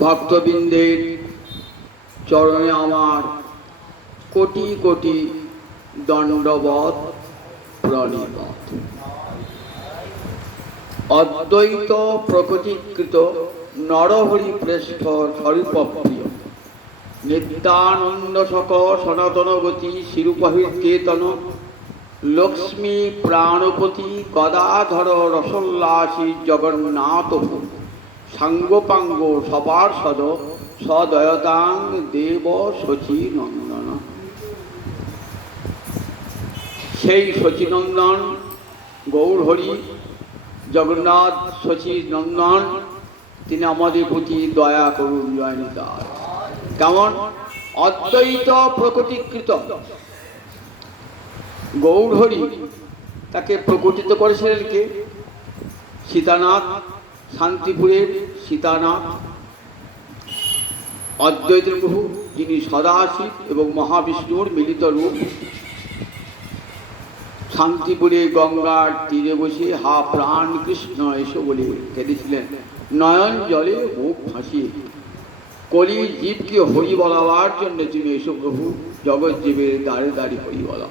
ভক্তবৃন্দের চরণে আমার কোটি কোটি দণ্ডবৎ প্রণিপাত। অদ্বৈত প্রকৃতিকৃত নরহরি প্রেষ্ঠ স্বরূপপ্রিয় নিত্যানন্দ সক সনাতন গতি শিরূপহির্কেতন লক্ষ্মী প্রাণপতি গদাধর রসোল্লাসী জগন্নাথ সাঙ্গপাঙ্গ সপার্ষদ সদয়তাং দেব শচীনন্দন। সেই শচীনন্দন গৌরহরি জগন্নাথ শচীনন্দন তিনি আমাদের প্রতি দয়া করুন। জয় নিতাই। কেমন? অদ্বৈত প্রকটিকৃত গৌরহরি তাকে প্রকটিত করেছিলেন কে? সীতানাথ, শান্তিপুরের সীতানাথ অদ্বৈতের প্রভু, যিনি সদাশিব এবং মহাবিষ্ণুর মিলিত রূপ। শান্তিপুরে গঙ্গার তীরে বসে হা প্রাণ কৃষ্ণ এসো বলে কেঁদেছিলেন, নয়ন জলে মুখ ভাসিয়ে। কলি জীবকে হরি বলাবার জন্য তুমি এসো প্রভু, জগৎ জীবের দ্বারে দ্বারে হরি বলা।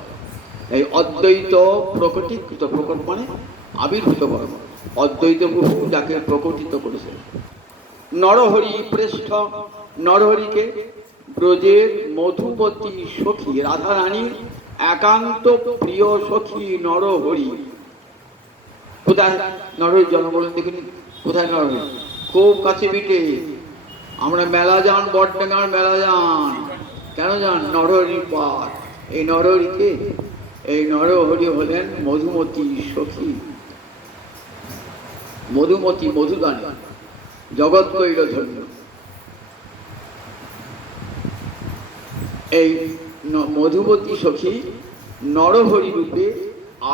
এই অদ্বৈত প্রকটিকৃত, প্রকট মানে আবির্ভূত কর্ম। অদ্বৈত প্রভু যাকে প্রকটিত করেছেন। নরহরি প্রেষ্ঠ, নরহরিকে ব্রজের মধুপতি সখী রাধারানীর একান্ত প্রিয় সখী নরহরি। কোথায় নরহরির জন্ম বলেন দেখিনি? কোথায় নরহরি? খুব কাছে বিটে। আমরা মেলা যান, বটডাঙ্গার মেলা যান, কেন যান? নরহরি পাঠ। এই নরহরিকে, এই নরহরি হলেন মধুমতি সখী, মধুমতি মধুদানী, জগৎ কইল ধন্য। এই মধুমতি সখী নরহরি রূপে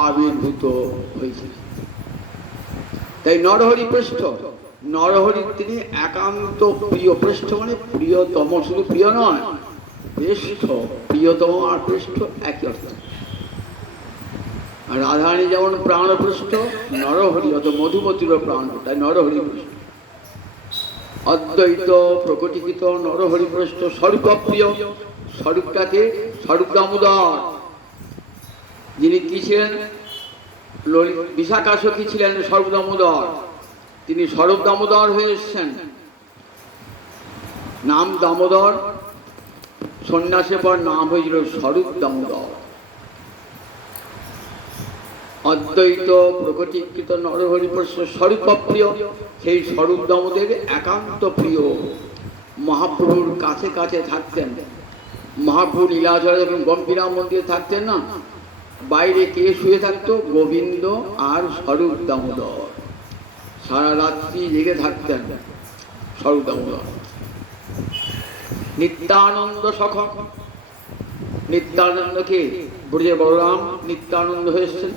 আবির্ভূত হয়েছে। তাই নরহরি পৃষ্ঠ, নরহরির তিনি একান্ত প্রিয়। পৃষ্ঠ মানে প্রিয়তম, শুধু প্রিয় নয়, পৃষ্ঠ, প্রিয়তম আর পৃষ্ঠ একই অর্থ। আর রাধারানী যেমন প্রাণপৃষ্ঠ, নরহরি অত মধুমতিরও প্রাণ, তাই নরহরি পৃষ্ঠ। অদ্বৈত প্রকটিকৃত নরহরি পৃষ্ঠ স্বরূপপ্রিয়। স্বরূপটাকে স্বরূপ দামোদর, যিনি কি ছিলেন? বিশাখা সখী ছিলেন স্বরূপ দামোদর, তিনি স্বরূপ দামোদর হয়ে এসছেন। নাম দামোদর, সন্ন্যাসের পর নাম হয়েছিল স্বরূপ দামোদর। অদ্বৈত প্রকটিকৃত নরহরি পৃষ্ঠ স্বরূপপ্রিয়, সেই স্বরূপ দামোদর একান্ত প্রিয়। মহাপ্রভুর কাছে কাছে থাকতেন। মহাপ্রভু লীলাচলে যখন গম্ভীরা মন্দিরে থাকতেন না, বাইরে কে শুয়ে থাকতো? গোবিন্দ আর স্বরূপ দামোদর। সারা রাত্রি জেগে থাকতেন স্বরূপ দামোদর। নিত্যানন্দ সখ, নিত্যানন্দকে ব্রজে বলরাম নিত্যানন্দ হয়েছেন।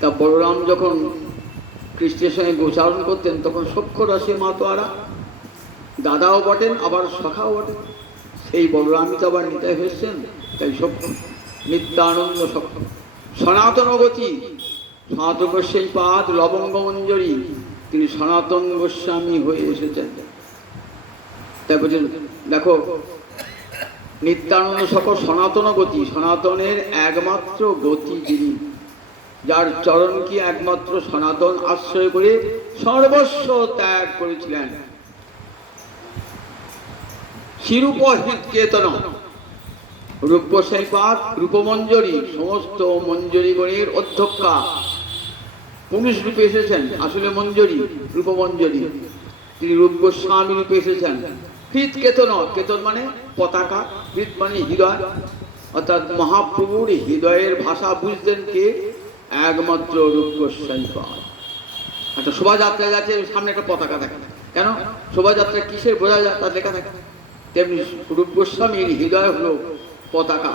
তা বলরাম যখন কৃষ্ণের সঙ্গে গোচারণ করতেন, তখন সখ্য রসে মাতোয়ারা, দাদাও বটেন আবার সখাও বটেন। সেই বলরামই তো আবার নিতাই হয়েছেন, তাই সখ্য, নিত্যানন্দ সখ্য। সনাতন গতি, সনাতন গোস্বামী পাদ লবঙ্গ মঞ্জরি, তিনি সনাতন গোস্বামী হয়ে এসেছেন। তাই বলছেন, দেখো নিত্যানন্দ সখ সনাতন গতি, সনাতনের একমাত্র গতি যিনি, যার চরণ কি একমাত্র সনাতন আশ্রয় করে সর্বস্ব ত্যাগ করেছিলেন। শিরূপহির্কেতন, রূপগোস্বামীপাদ রূপমঞ্জরি, সমস্ত মঞ্জরিগণের অধ্যক্ষা, পুরুষ রূপে এসেছেন। আসলে মঞ্জরি, রূপমঞ্জরি, তিনি রূপগোস্বামী রূপে এসেছেন। হৃৎকেতন, কেতন মানে পতাকা, হৃৎ মানে হৃদয়, অর্থাৎ মহাপ্রভুর হৃদয়ের ভাষা বুঝতেন কে? একমাত্র রূপগোস্বামীপাদ। একটা শোভাযাত্রায় যাচ্ছে, সামনে একটা পতাকা থাকে, কেন? শোভাযাত্রা কিসের বোঝা যায়? তার লেখা থাকে। তেমনি রূপগোস্বামীর হৃদয় হলো পতাকা,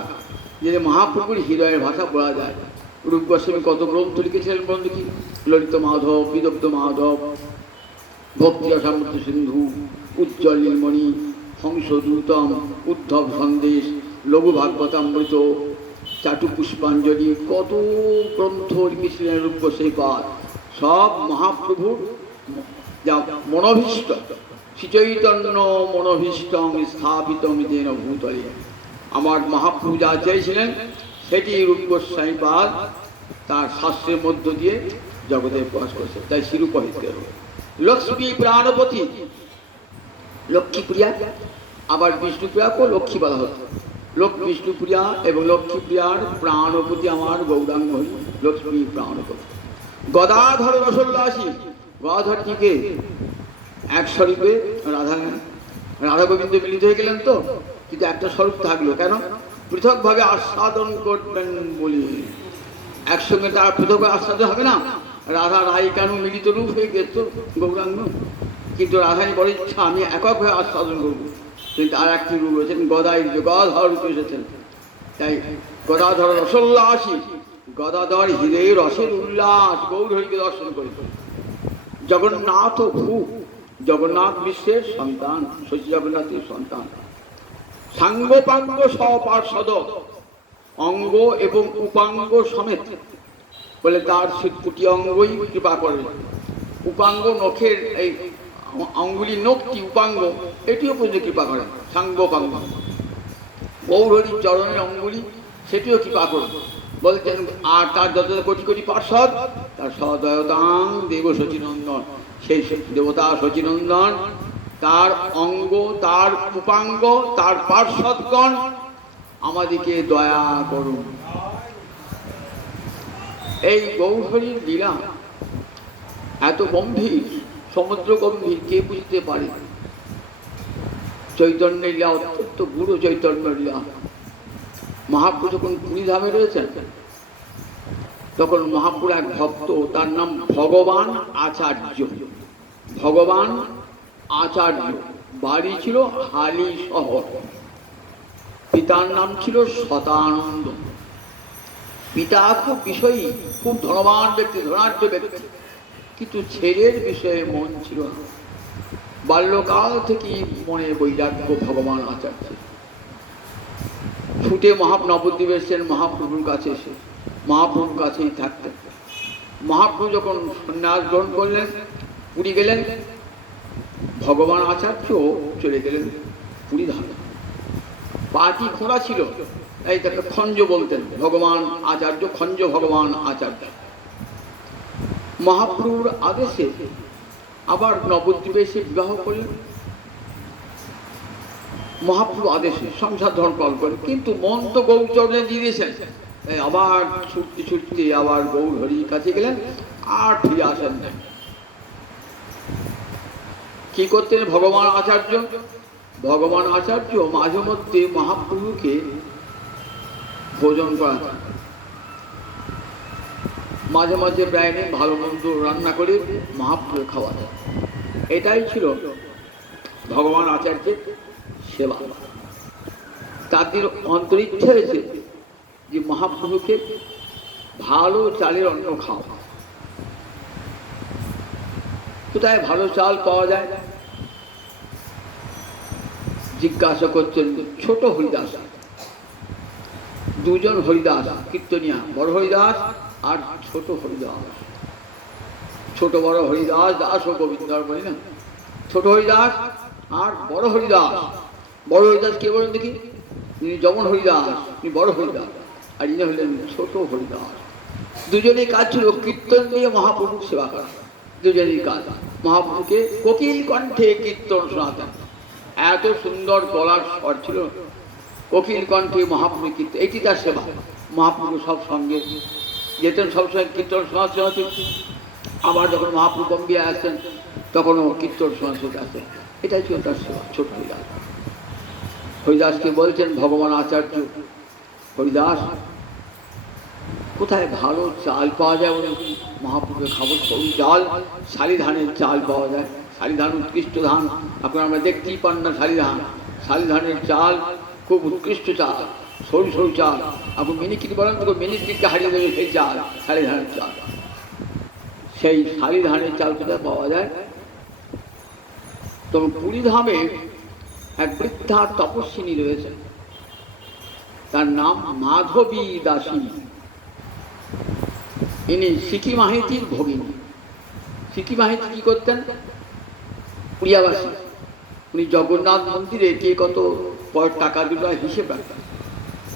যে মহাপ্রভুর হৃদয়ের ভাষা বোঝা যায়। রূপগোস্বামী কত গ্রন্থ লিখেছিলেন বন্ধু কি? ললিত মাধব, বিদগ্ধ মাধব, ভক্তি রসামৃত সিন্ধু, উজ্জ্বল নীলমণি, হংসদূতম, উদ্ধব সন্দেশ, লঘু ভাগবতামৃত, চাটু পুষ্পাঞ্জলি, কত গ্রন্থ লিখেছিলেন রূপগোস্বামীপাদ। সব মহাপ্রভুর যা মনোভীষ্ট, শ্রীচৈতন্য মনোভীষ্টং স্থাপিতং যেন ভূতলে। আমার মহাপ্রভু যা চেয়েছিলেন সেটি রূপ গোস্বামীপাদ তার শাস্ত্রের মধ্য দিয়ে জগতে প্রকাশ করেছে। তাই শিরূপহিত লক্ষ্মী প্রাণপতি, লক্ষ্মীপ্রিয়া, আবার বিষ্ণুপ্রিয়াকেও লক্ষ্মী বলা হতো। বিষ্ণুপ্রিয়া এবং লক্ষ্মীপ্রিয়ার প্রাণপতি আমার গৌরাঙ্গ হরি, লক্ষ্মী প্রাণপতি। গদাধর রসোল্লাসী, গদাধরটিকে এক স্বরূপে রাধা গোবিন্দ মিলিত হয়ে গেলেন তো, কিন্তু একটা স্বরূপ থাকলো কেন? পৃথকভাবে আস্বাদন করবেন বলি, একসঙ্গে তার পৃথকভাবে আস্বাদন হবে না। রাধা রাই কেন মিলিত রূপ হয়ে গেছে গৌরাঙ্গ, কিন্তু রাধাই বড় ইচ্ছা আমি এককভাবে আস্বাদন করবো, কিন্তু আর একটি রূপ রয়েছেন গদাধর রূপে এসেছেন। তাই গদাধর রসোল্লাসী, গদাধর হীরে রসের উল্লাস, গৌরহরিকে দর্শন করে। জগন্নাথ ভূ, জগন্নাথ বিশ্বের সন্তান, শশী জগন্নাথের সন্তান। সাঙ্গপাঙ্গ সপার্ষদ, অঙ্গ এবং উপাঙ্গ সমেত, বলে তার শিবকুটি অঙ্গই কৃপা করে। উপাঙ্গ নখের এই অঙ্গুলি নখটি উপাঙ্গ, এটিও পর্যন্ত কৃপা করেন সাঙ্গপাঙ্গ। গৌরহরির চরণের অঙ্গুলি, সেটিও কৃপা করে বলছেন। আর তার যত কোটি কোটি পার্ষদ, তার সদয়তাং দেব শচীনন্দন, সেই দেবতা শচীনন্দন, তার অঙ্গ, তার উপাঙ্গ, তার পার্ষদগণ আমাদেরকে দয়া করুন। এই গৌরহরির লীলা এত গম্ভীর, সমুদ্র গম্ভীর, কে বুঝতে পারে? চৈতন্য লীলা অত্যন্ত গুরু চৈতন্য লীলা। মহাপ্রভু যখন পুরীধামে রয়েছেন, তখন মহাপ্রভু এক ভক্ত, তার নাম ভগবান আচার্য। ভগবান আচার্য, বাড়ি ছিল হালি শহর, পিতার নাম ছিল শতানন্দ। পিতা খুব বিষয়ী, খুব ধনবান ব্যক্তি, ধনাঢ্য ব্যক্তি, কিন্তু ছেলের বিষয়ে মন ছিল না। বাল্যকাল থেকেই মনে বৈরাগ্য ভগবান আচার্য। ছুটে নবদ্বীপ এসেছেন মহাপ্রভুর কাছে, এসে মহাপ্রভুর কাছেই থাকতেন। মহাপ্রভু যখন সন্ন্যাস গ্রহণ করলেন, পুরী গেলেন, ভগবান আচার্য চলে গেলেন পুরী ধামে। পাটি খোঁড়া ছিল, তাই তাকে খঞ্জ বলতেন। ভগবান আচার্য, খঞ্জ ভগবান আচার্য। মহাপ্রভুর আদেশে আবার নবদ্বীপে এসে বিবাহ করলেন। মহাপ্রভু আদেশে সংসার ধর্ম পালন করেন, কিন্তু মন তো গৌরচরণে দিয়ে দিয়েছেন। তাই আবার ছুটতে ছুটতে আবার গৌরহরির কাছে গেলেন, আর ফিরে আসেন না। কি করতেন ভগবান আচার্য? ভগবান আচার্য মাঝে মধ্যে মহাপ্রভুকে ভোজন করাতেন। মাঝে মাঝে প্রায় ভালো মন্দ রান্না করে মহাপ্রভু খাওয়াতেন। এটাই ছিল ভগবান আচার্যের সেবা। তাদের অন্তরিচ্ছা হয়েছে যে মহাপ্রভুকে ভালো চালের অন্ন খাওয়া। কোথায় ভালো চাল পাওয়া যায় জিজ্ঞাসা করছেন ছোট হরিদাস। দুজন হরিদাস কীর্তনিয়া, বড় হরিদাস আর ছোট হরিদাস। ছোট বড় হরিদাস, দাস ও গোবিন্দ বলি না, ছোট হরিদাস আর বড় হরিদাস। বড় হরিদাস কে বলেন দেখি? ইনি যমন হরিদাস, ইনি বড় হরিদাস, আর ইনি হলেন ছোট হরিদাস। দুজনেই কাজ ছিল কীর্তন দিয়ে মহাপ্রভুর সেবা করা। দুজনেই কাজ মহাপ্রভুকে কোকিল কণ্ঠে কীর্তন শোনাতেন। এত সুন্দর গলার স্বর ছিল, কোকিল কণ্ঠে মহাপ্রভু কীর্তন, এটি তার সেবা। মহাপ্রভু সব সঙ্গে যেতেন, সবসময় কীর্তন শোনাতে শোনাতে। আবার যখন মহাপ্রভু বম্বে আসতেন, তখনও কীর্তন শোনাতে আসতেন। এটাই ছিল তার সেবা। ছোট হরিদাস, হরিদাসকে বলছেন ভগবান আচার্য, হরিদাস কোথায় ভালো চাল পাওয়া যায় বলে মহাপ্রভুকে খাবো? সরু চাল, শালি ধানের চাল পাওয়া যায়। শালি ধান উৎকৃষ্ট ধান, এখন আমরা দেখতেই পান না শালি ধান। শালি ধানের চাল খুব উৎকৃষ্ট চাল, সরু সরু চাল। আপনি মিনিকিট বলেন তো, মিনিকিটকে হারিয়ে দেবে সেই চাল, শালি ধানের চাল। সেই শালি ধানের চাল কোথায় পাওয়া যায়? তখন পুরী ধামে এক বৃদ্ধা তপস্বিনী রয়েছে, তার নাম মাধবী দাসী। ইনি সিকি মাহিতির ভগিনী। সিকি মাহিতি কি করতেন? পুরিয়াবাসী, উনি জগন্নাথ মন্দিরে কে কত টাকা দিল হিসেব রাখতেন,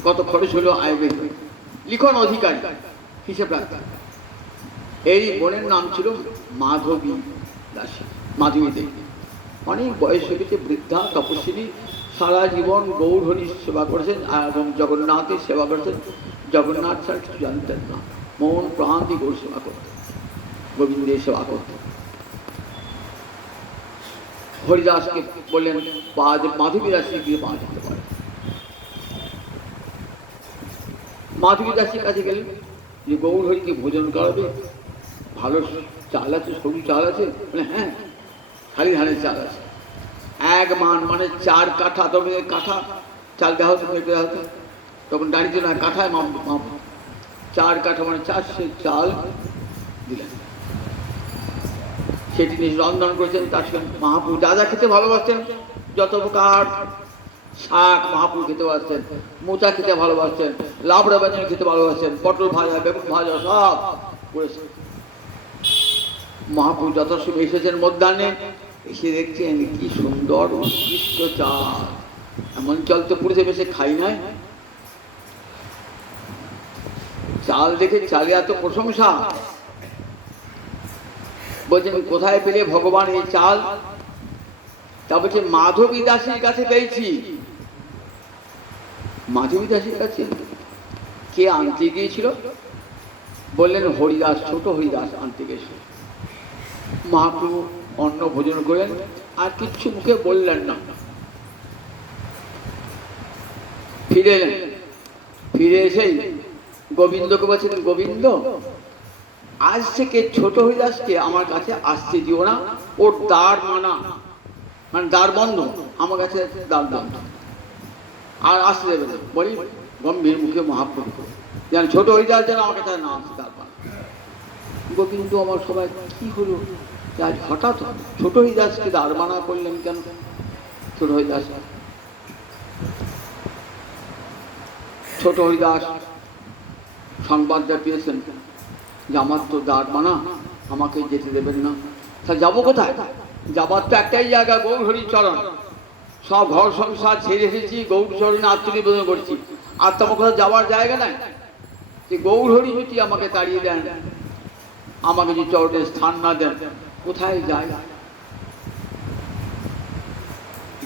কত খরচ হলো আয় ব্যয়, লিখন অধিকারী হিসেব রাখতেন। এই বোনের নাম ছিল মাধবী দাসী, মাধবী দেবী। অনেক বয়স হয়ে গেছে, বৃদ্ধা তপস্বিনী, সারা জীবন গৌর হরির সেবা করেছেন এবং জগন্নাথের সেবা করেছেন। জগন্নাথ ছাড়া কিছু জানতেন না, মন প্রাণ দিয়ে গৌর সেবা করতেন, গোবিন্দের সেবা করতেন। হরিদাসকে বললেন মাধবী দাসী গিয়ে পা দিতে পারে। মাধবী দাসীর কাছে গেলেন যে গৌর হরিকে ভোজন করাবে, ভালো চাল আছে, সবুজ চাল আছে? বলে হ্যাঁ, খালি ধানের চাল আছে। 1 মান মানে 4 কাঠা, তবে কাঠা চাল দেওয়া হতো, মেটে দেওয়া হতো, তখন দাঁড়িয়ে না, কাঠায় মাপ 4 কাঠা মানে 400 চাল দিলেন। সেটি নিয়ে রন্ধন করেছেন। তার সঙ্গে মহাপ্রভু যা যা খেতে ভালোবাসতেন, যত প্রকার শাক মহাপ্রভু খেতে ভালোবাসতেন, মোচা খেতে ভালোবাসতেন, লাবড়া ব্যঞ্জন খেতে ভালোবাসতেন, পটল ভাজা, বেগুন ভাজা সব করেছেন। মহাপ্রভু যথাসময় এসেছেন মধ্যাহ্নে, এসে দেখছেন কি সুন্দর উৎকৃষ্ট চাল। এমন চাল তো পুরুষে বেশি খাই নাই। চাল দেখে চালে এত প্রশংসা, বলছেন কোথায় পেলে ভগবান এই চাল? তা বলছে মাধবী দাসীর কাছে পেয়েছি। মাধবী দাসীর কাছে? কে আনতে গিয়েছিল? বললেন হরিদাস, ছোট হরিদাস আনতে গেছিল। মহাপ্রভু অন্ন ভোজন করেন, আর কিচ্ছু মুখে বললেন না। ফিরে এলেন, ফিরে এসেই গোবিন্দকে বলছেন, গোবিন্দ আজ থেকে ছোট হরিদাসকে আমার কাছে আসতে দিও না, ওর দ্বার মানা মানে দ্বার বন্ধ, আমার কাছে দ্বার বন্ধ, আর আসতে দেবে না। বলি গম্ভীর মুখে মহাপ্রভু যেন ছোট হরিদাস যেন আমার কাছে না আসে দ্বার মানা। গোবিন্দ আমার সবাই কি হলো, আজ হঠাৎ ছোট হরিদাসকে দ্বার মানা করলেন কেন? ছোট হরিদাস, ছোট হরিদাস সংবাদটা পেয়েছেন যে আমার তো দ্বার মানা, আমাকে যেতে দেবেন না। তাহলে যাবো কোথায়? যাবার তো একটাই জায়গা, গৌর হরি চরণ। সব ঘর সংসার ছেড়ে এসেছি, গৌর চরণে আত্মনিবেদন করছি, আর তো আমার কোথাও যাওয়ার জায়গা নাই। যে গৌর হরি যদি আমাকে তাড়িয়ে দেন, আমাকে যদি চরণে স্থান না দেন, কোথায় যাই?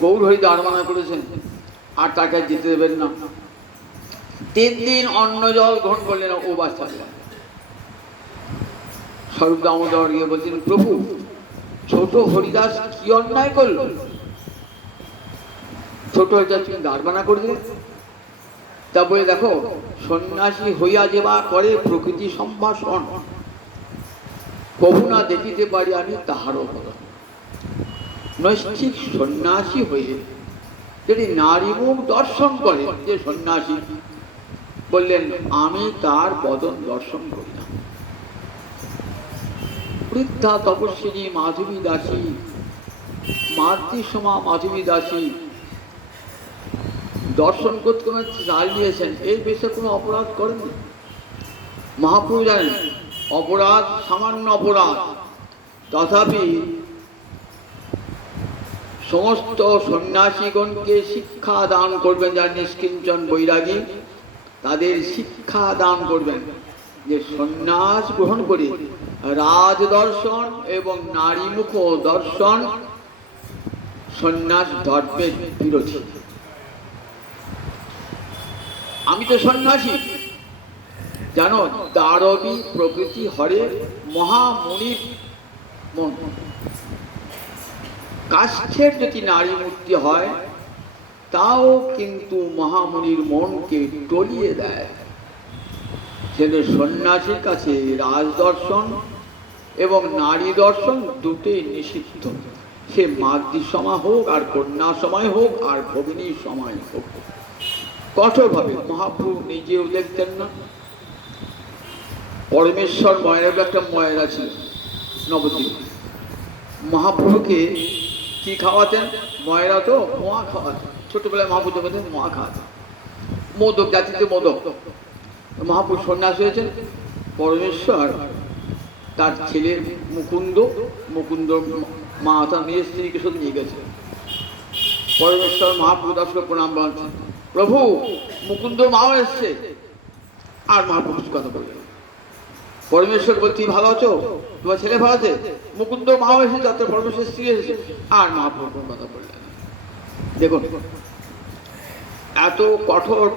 গৌর হরি দ্বার মানা করেছেন, আর তাকে যেতে দেবেন না। 3 দিন অন্ন জল গ্রহণ করলেন, ও বাচ্চা স্বরূপ দামোদর গিয়ে বলছেন, প্রভু ছোট হরিদাস কি অন্যায় করল? ছোট হরিদাস তুমি দ্বার মানা করলে? তা বলে দেখো, সন্ন্যাসী হইয়া যেবা করে প্রকৃতি সম্ভাষণ, প্রভু না দেখিতে পারি আমি তাহারও বল। নৈষ্ঠিক সন্ন্যাসী হয়ে যদি নারী মুখ দর্শন করে, যে সন্ন্যাসী বললেন আমি তার বদন দর্শন করি না। বৃদ্ধা তপস্বিনী মাধবী দাসী, মাতৃসমা মাধবী দাসী দর্শন করতে চালিয়েছেন, এই বেশে কোনো অপরাধ করেনি। মহাপ্রভু জানেন অপরাধ সামান্য অপরাধ, তথাপি সমস্ত সন্ন্যাসীগণকে শিক্ষা দান করবেন, যারা নিষ্কিঞ্চন বৈরাগী তাদের শিক্ষা দান করবেন যে সন্ন্যাস গ্রহণ করে রাজ দর্শন এবং নারীমুখ দর্শন সন্ন্যাস ধর্মের বিরোধী। আমি তো সন্ন্যাসী, জানো দারবী প্রকৃতি হরে মহামুনির মন। কাষ্ঠের যদি নারী মূর্তি হয়, তাও কিন্তু মহামুনির মনকে টলিয়ে দেয়। সেটা সন্ন্যাসীর কাছে রাজদর্শন এবং নারী দর্শন দুটোই নিষিদ্ধ। সে মাতৃ সময় হোক, আর কন্যা সময় হোক, আর ভগিনীর সময় হোক, কঠোরভাবে। মহাপ্রভু নিজেও দেখতেন না। পরমেশ্বর ময়রা একটা ময়রা ছিল নবদ্বীপ, মহাপ্রভুকে কি খাওয়াতেন? ময়রা তো মোয়া খাওয়াতেন। ছোটবেলায় মহাপ্রভু বলতেন মোয়া খাওয়াতেন, মোদক জাতিতে মোদক। মহাপ্রভু সন্ন্যাস হয়েছেন, পরমেশ্বর তার ছেলে মুকুন্দ, মুকুন্দ মা তার নিজের স্ত্রীকে শুধু নিয়ে গেছে। পরমেশ্বর মহাপ্রভু দাসকে প্রণাম বলছেন, প্রভু মুকুন্দ মাও এসছে। আর মহাপ্রভু কথা বললেন। পরমেশ্বর বলছি ভালো আছো, তোমার ছেলে ভালো আছে, মুকুন্দ মাও এসেছে, অর্থাৎ পরমেশ্বর স্ত্রী এসেছে। আর মহাপ্রভু কথা বললেন। দেখুন এত কঠোর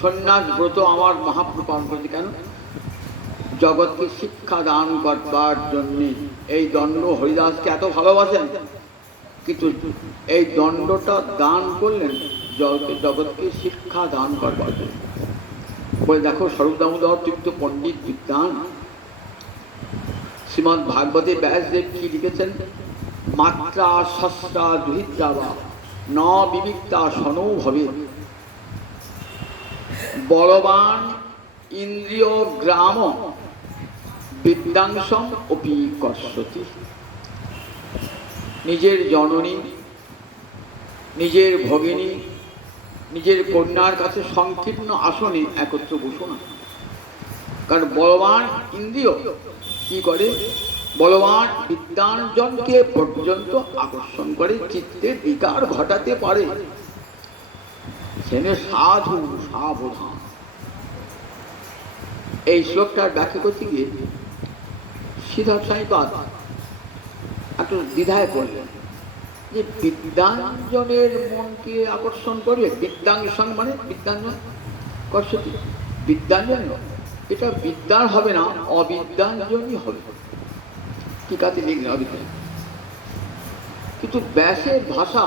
সন্ন্যাস ব্রত আমার মহাপ্রভু পালন করেছে কেন? জগৎকে শিক্ষা দান করবার জন্য। এই দণ্ড হরিদাসকে এত ভালোবাসেন, কিন্তু এই দণ্ডটা দান করলেন জগৎকে শিক্ষা দান করবার জন্য। বলে দেখো স্বরূপ দামোদর তীর্থ পণ্ডিত বিদ্বান শ্রীমদ্ ভাগবতে ব্যাসদেব কি লিখেছেন? মাত্রা শস্ত্রা দুহিত্রা বা ন বিবিক্তা সনৌ ভবে, বলবান ইন্দ্রিয় গ্রাম বিদ্যাংশম অপি কর্ষতি। নিজের জননী, নিজের ভগিনী, নিজের কন্যার কাছে সংকীর্ণ আসনে একত্র বসো না। কারণ বলবান ইন্দ্রিয় কি করে? বলবান বিদ্যাঞ্জনকে পর্যন্ত আকর্ষণ করে, চিত্তে বিকার ঘটাতে পারে। সেনে সাধু সাবধান। এই শ্লোকটার ব্যাখ্যা করতে গিয়ে সিদ্ধার্থ স্বামীপাদ একটু দ্বিধায় পড়লেন যে বিদ্যাঞ্জনের মনকে আকর্ষণ করবে। বিদ্যাঞ্জন মানে বিদ্যাঞ্জন কর্ষতি, বিদ্যাঞ্জন এটা বিদ্যার হবে না, অবিদ্যাঞ্জনই হবে। কি কাতে লিখলেন অবিদ্যা। কিন্তু ব্যাসের ভাষা,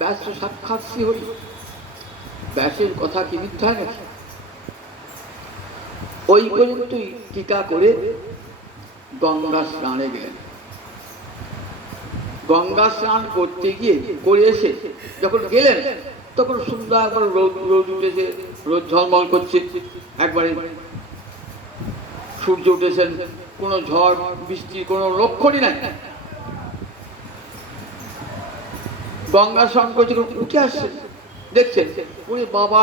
ব্যাস সাক্ষাৎ শ্রীহরি, ব্যাসের কথা কি মিথ্যা নাকি? ওই পর্যন্তই টিকা করে গঙ্গা স্নানে গেলেন। গঙ্গা স্নান করতে গিয়ে করে এসে যখন গেলেন তখন সুন্দর একবার রোদ উঠেছে, রোদ ঝলমল করছে, একবারে সূর্য উঠেছেন, কোনো ঝড় বৃষ্টির কোনো লক্ষণই নাই। গঙ্গা স্নান করছে, উঠে আসছে, দেখছেন ওরে বাবা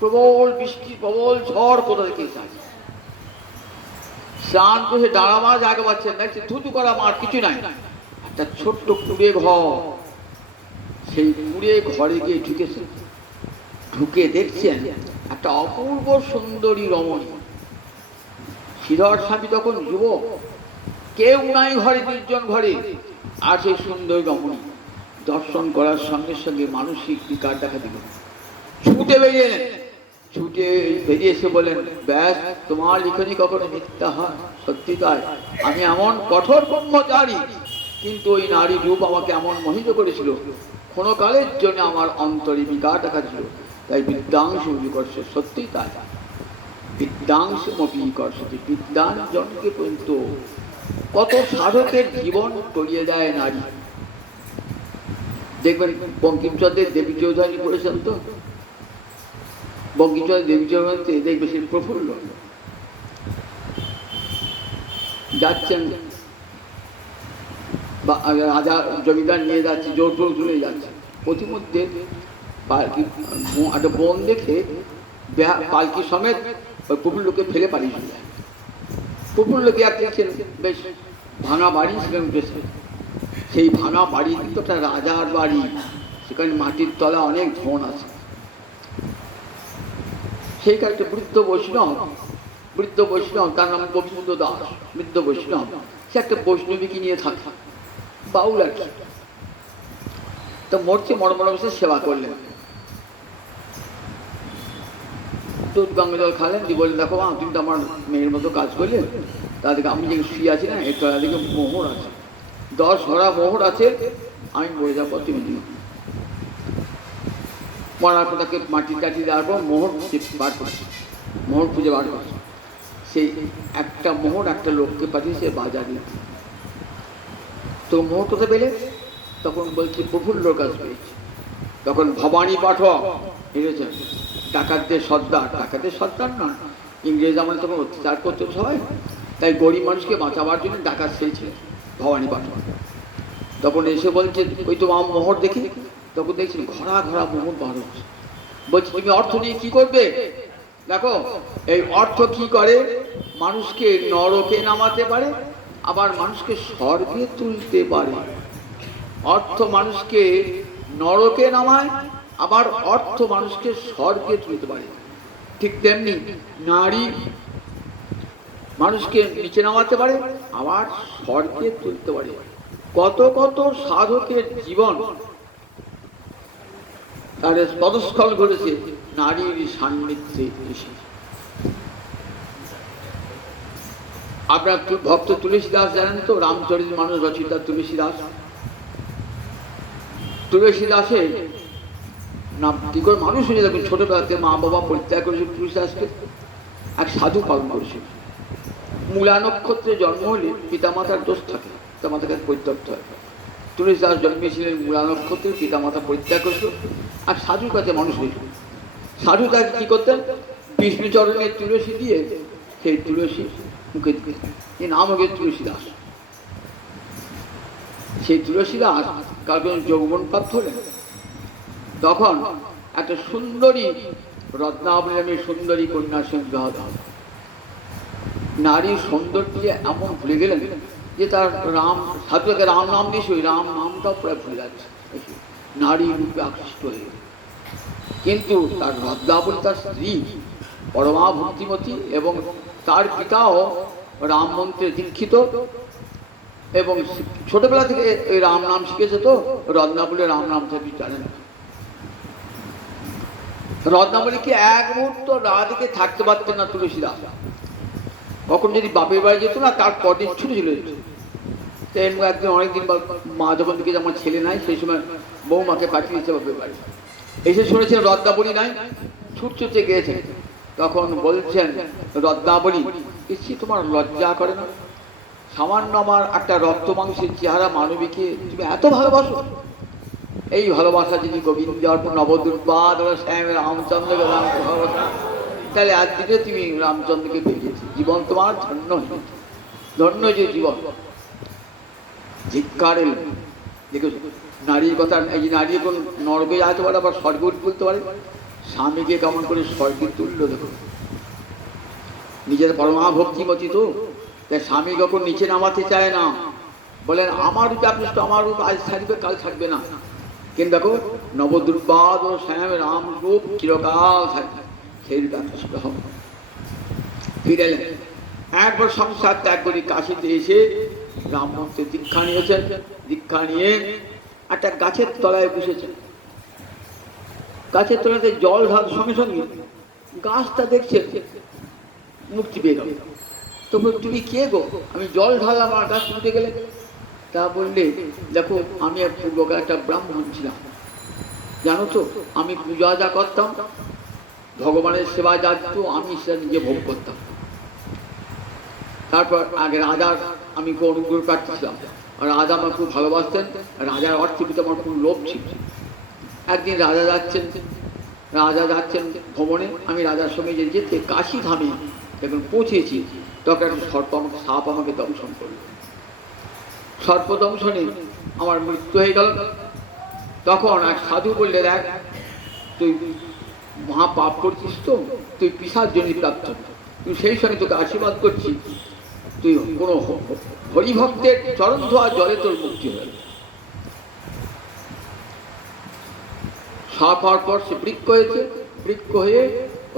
প্রবল বৃষ্টি, প্রবল ঝড় কোথা থেকে আসছে। স্নান করে দাঁড়াবার জায়গা পাচ্ছেন, দেখছেন থুতু করা মার কিছু নাই, একটা ছোট্ট কুড়ে ঘর। সেই কুড়ে ঘরে গিয়ে ঢুকেছেন, ঢুকে দেখছেন একটা অপূর্ব সুন্দরী রমণী। শ্রীধর স্বামী তখন যুবক, কেউ নাই ঘরে, নির্জন ঘরে, আর সেই সুন্দরী রমণী দর্শন করার সঙ্গে সঙ্গে মানসিক বিকার দেখা দিল। ছুটে বেরিয়ে এসে বলেন, ব্যাস তোমার লিখনি কখনো মিথ্যা হয়? সত্যি তাই, আমি এমন কঠোর ব্রহ্মচারী, কিন্তু ওই নারী রূপ আমাকে এমন মোহিত করেছিল, ক্ষণকালের জন্য আমার অন্তরে বিকার দেখা ছিল, তাই বিদ্যাংশ করছে। সত্যি তাই, বিদ্যাংশ করছে। বিদ্যাঞ্জনকে পর্যন্ত কত সাধকের জীবন টলিয়ে দেয় নারী। দেখবেন বঙ্কিমচন্দ্রের দেবী চৌধুরী করেছেন তো, বঙ্কিমচন্দ্র দেবী চৌধুরীতে দেখবে সে প্রফুল্ল যাচ্ছেন, বা রাজা জমিদার নিয়ে যাচ্ছে, জোর টোর তুলে যাচ্ছে, প্রতিমধ্যে একটা বন দেখে পালকি সমেত ওই প্রফুল্লকে ফেলে পালিয়ে চলে যায়। প্রফুল্লকে আর দেখছেন বেশ ভাঙা বাড়ি সেখানে উঠেছে। সেই ভাঙা বাড়ি কিন্তু একটা রাজার বাড়ি, সেখানে মাটির তলা অনেক ধন আছে। সেই একটা বৃদ্ধ বৈষ্ণব, তার নাম গোবিন্দ দাস, বৃদ্ধ বৈষ্ণব। সে একটা বৈষ্ণবীকে নিয়ে থাকে, বাউল আর কি। তো মরছে, মর্মনবসে সেবা করলেন, দুধ গঙ্গা জল খালেন, দিয়ে বললেন, দেখো মা তুমি তো আমার মেয়ের মতো কাজ করলে, তাদেরকে আমি যে শুয়ে আছি না, এর তাদেরকে মোহর আছে, 10 ভরা মোহর আছে, আমি বলে যাবো, তুমি দিও। মরার পর তাকে মাটির কাটি দেওয়ার পর মোহর বার করছে, মোহর খুঁজে বার করছে। সেই একটা মোহর একটা লোককে পাঠিয়েছে বাজারে। তো মোহর কোথায় পেলে? তখন বলছি প্রফুল্লর কাজ পেয়েছি। তখন ভবানী পাঠক এসেছেন, ডাকাতদের সর্দার না, ইংরেজ আমলে তখন অত্যাচার করতে সবাই, তাই গরিব মানুষকে বাঁচাবার জন্য ডাকাত চেয়েছিলেন ভবানী পাঠক। তখন এসে বলছে, ওই তো মোহর দেখি। তখন দেখছি ঘরা মোহর বার হচ্ছে। বলছি তুমি অর্থ নিয়ে কি করবে? দেখো এই অর্থ কি করে, মানুষকে নরকে নামাতে পারে, আবার মানুষকে স্বর্গে তুলতে পারে। অর্থ মানুষকে নরকে নামায়, আবার অর্থ মানুষকে স্বর্গে তুলতে পারে। ঠিক তেমনি নারী মানুষকে নিচে নামাতে পারে, আবার স্বর্গে তুলতে পারে। কত কত সাধকের জীবন তার পদস্খল ঘটেছে নারীর সান্নিধ্যে এসে। আপনার ভক্ত তুলসী দাস জানেন তো, রামচরিত মানস রচিতা তুলসী দাস। তুলসী দাসের নাম কি করে মানুষ হয়ে যাবে, ছোটবেলাতে মা বাবা পরিত্যাগ করেছে তুলসী দাসকে, এক সাধু পালন করেছিল। মূলা নক্ষত্রে জন্ম হলে পিতামাতার দোষ থাকে, পিতামাতাকে পরিত্যক্ত হয়। তুলসী দাস জন্মেছিলেন মূলা নক্ষত্রে, পিতামাতা পরিত্যাগ করেছিল, আর সাধুর কাছে মানুষ হয়েছিল। সাধু তাকে কি করতেন, বিষ্ণুচরণের তুলসী দিয়ে সেই তুলসী মুখে দিতেন, এই নাম হয়ে তুলসী দাস। সেই তুলসী দাস কার যৌবন প্রাপ্ত হলেন, তখন একটা সুন্দরী রত্নাবলী নামের সুন্দরী কন্যার সঙ্গে বিবাহ দেওয়া। নারীর সৌন্দর্যে এমন ভুলে গেলেন যে তার রাম, সাধুকে রাম নাম দিয়েছে, ওই রাম নামটাও প্রায় ভুলে যাচ্ছে, নারী রূপে আকৃষ্ট হয়ে গেল। কিন্তু তার রত্নাবলী তার স্ত্রী পরমা ভক্তিমতী, এবং তার পিতাও রাম মন্ত্রে দীক্ষিত, এবং ছোটবেলা থেকে এই রাম নাম শিখেছে। তো রত্নাবলী রাম নাম থেকে জানেন। রত্নাবলীকে এক মুহূর্ত রাধিকে থাকতে পারতেন না তুলসী দাস। কখন যদি বাপের বাড়ি যেত না, তার কদিন ছুটে চলে যেত। একদিন অনেকদিন মা যখন দেখে আমার ছেলে নাই, সেই সময় বৌমাকে পাঠিয়েছে বাপের বাড়ি। এসে শুনেছেন রত্নাবলী নাই, ছুটছুটে গিয়েছে। তখন বলছেন রত্নাবলী, কিছু তোমার লজ্জা করে না? সামান্য আমার একটা রক্ত মাংসের চেহারা মানবীকে তুমি এত ভালোবাসো? এই ভালোবাসা যদি গোবিন্দ অর্পণ নবদুর্বাদ শ্যাম রামচন্দ্রকে ভালোবাসা, তাহলে আজকে তুমি রামচন্দ্রকে পেয়েছি, জীবন তোমার ধন্য হয়েছে, ধন্য যে জীবন। ধিক্কার এল, দেখেছো নারীর কথা। এই যে নারী এখন নরকে যেতে পারে, আবার স্বর্গে তুলতে পারে। স্বামীকে কেমন করে স্বর্গে তুললো দেখো। নিজের পরমা ভক্তিমতী তো, তাই স্বামী যখন নিচে নামাতে চায় না, বলেন আমার রূপে আকৃষ্ট, আমার রূপ আজ থাকবে কাল থাকবে না। কিন্তু দেখো নবদুর্বাদ ও শ্যাম রাম রূপ চিরকাল থাকবে, সেই রূপে আকৃষ্ট হবে। ফিরে এলেন, একবার সংসার ত্যাগ করে কাশিতে এসে রাম মন্ত্রে দীক্ষা নিয়েছেন। দীক্ষা নিয়ে একটা গাছের তলায় বসেছেন। গাছের তলাতে জল ঢালার সঙ্গে সঙ্গে গাছটা দেখছে মুক্তি পেয়ে গেল। তো তুমি কে গো? আমি জল ঢালাম আর গাছ উঠে গেলে। তা বললে, দেখো আমি এক পূর্বকার একটা ব্রাহ্মণ ছিলাম, জানো তো, আমি পূজা যা করতাম, ভগবানের সেবা যা দিত, আমি সেটা নিজে ভোগ করতাম। তারপর আগে রাজার আমি অনুগ্রহ প্রার্থী ছিলাম, আর রাজা আমার খুব ভালোবাসতেন। রাজার অর্থে পিতা আমার খুব লোভ ছিল। একদিন রাজা যাচ্ছেন ভ্রমণে, আমি রাজার সঙ্গে যেতে কাশী ধামে যখন পৌঁছেছি, তখন একটা সাপ আমাকে দংশন করল। সর্প দংশনে আমার মৃত্যু হয়ে গেল। তখন এক সাধু বললে, দেখ তুই মহা পাপ করছিস, তো তুই পিশাচ জন্য প্রাপ্ত, তুই সেই সঙ্গে তোকে আশীর্বাদ করছি, তুই কোনো হরিভক্তের চরণ ধোয়া জলে তোর মুক্তি হয়ে গেল। সাপ হওয়ার পর সে বৃক্ষ হয়েছে, বৃক্ষ হয়ে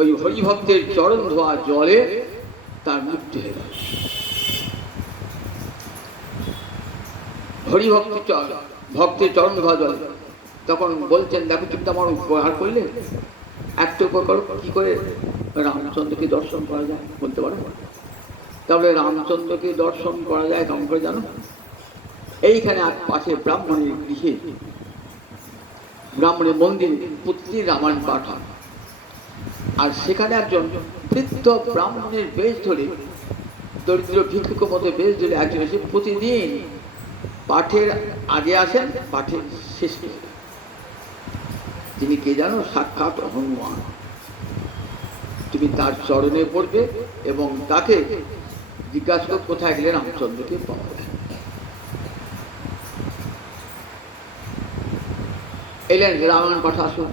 ওই হরিভক্তের চরণ ধোয়া জলে তার মুক্তি হয়ে গেল। ভক্তের চরণ ধোয়া জলে। তখন বলছেন, দেখো তুমি তো আমার উপহার করলে, একটা উপকার কি করে রামচন্দ্রকে দর্শন করা যায় বলতে পারো? তাহলে রামচন্দ্রকে দর্শন করা যায় কেমন করে জানো? এইখানে এক পাশে ব্রাহ্মণের গৃহে, ব্রাহ্মণের মন্দির পুত্রী রামায়ণ পাঠ হয়, আর সেখানে একজন বৃদ্ধ ব্রাহ্মণের বেশ ধরে, দরিদ্র ভিক্ষুকের মতো বেশ ধরে একজন এসে প্রতিদিন পাঠের আগে আসেন, পাঠের শেষে। তিনি কে জানো? সাক্ষাৎ হনুমান। তুমি তার চরণে পড়বে এবং তাকে জিজ্ঞাসা করো কোথায় গেলে রামচন্দ্রকে পাওয়া যায়। এলেন রামায়ণ পাঠ আসুন,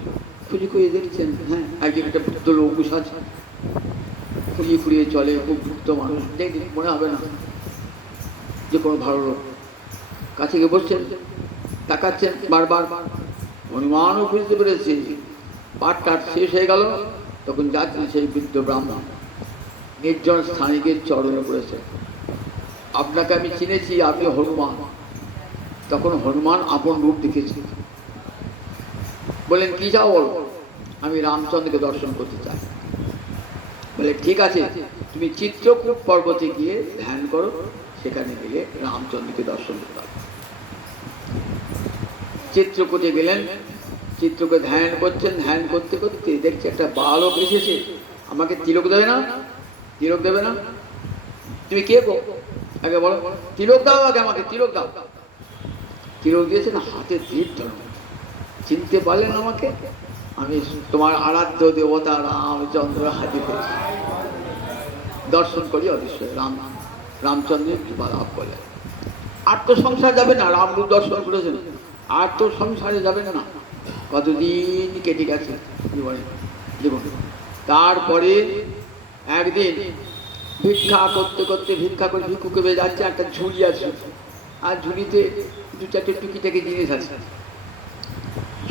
খুঁজে খুঁজে দেখছেন, হ্যাঁ একজন একটা বৃদ্ধ লোক বসে আছে, খুঁড়িয়ে খুঁড়িয়ে চলে, খুব বৃদ্ধ মানুষ, দেখলে মনে হবে না যে কোনো ভালো লোক। কাছে গিয়ে বসছেন, তাকাচ্ছেন বারবার, হনুমানও বুঝতে পেরেছে পাঠ টাট শেষ হয়ে গেল, তখন যাচ্ছেন সেই বৃদ্ধ ব্রাহ্মণ নির্জন স্থানে গিয়ে চরণে পড়েছে, আপনাকে আমি চিনেছি, আপনি হনুমান। তখন হনুমান আপন রূপ দেখেছি, বললেন কি চাও বলো? আমি রামচন্দ্রকে দর্শন করতে চাই। বলে ঠিক আছে, তুমি চিত্রকূট পর্বতে গিয়ে ধ্যান করো, সেখানে গেলে রামচন্দ্রকে দর্শন করতে পারবে। চিত্রকূটে গেলেন, চিত্রকে ধ্যান করছেন, ধ্যান করতে করতে দেখছে একটা বালক এসেছে, আমাকে তিলক দেবে না? তিলক দেবে না? তুমি কে গো? আগে বলো, তিলক দাও আগে, আমাকে তিলক দাও। তিলক দিয়েছে না, হাতে তীর ধরো, চিনতে পারলেন আমাকে? আমি তোমার আরাধ্য দেবতা রামচন্দ্র হাজির হয়েছি, দর্শন করি অবশ্যই। রামচন্দ্রের কৃপা লাভ করলেন। আর তো সংসার যাবে না, রামরূপ দর্শন করেছেন, আর তো সংসারে যাবে না। কতদিন কেটে গেছে জীবনে, জীবন। তারপরে একদিন ভিক্ষা করতে করতে, ভিক্ষা করে ভিক্ষুকে বেয়ে যাচ্ছে, একটা ঝুড়ি আছে, আর ঝুড়িতে দু চারটে টুকিটাকি জিনিস আছে।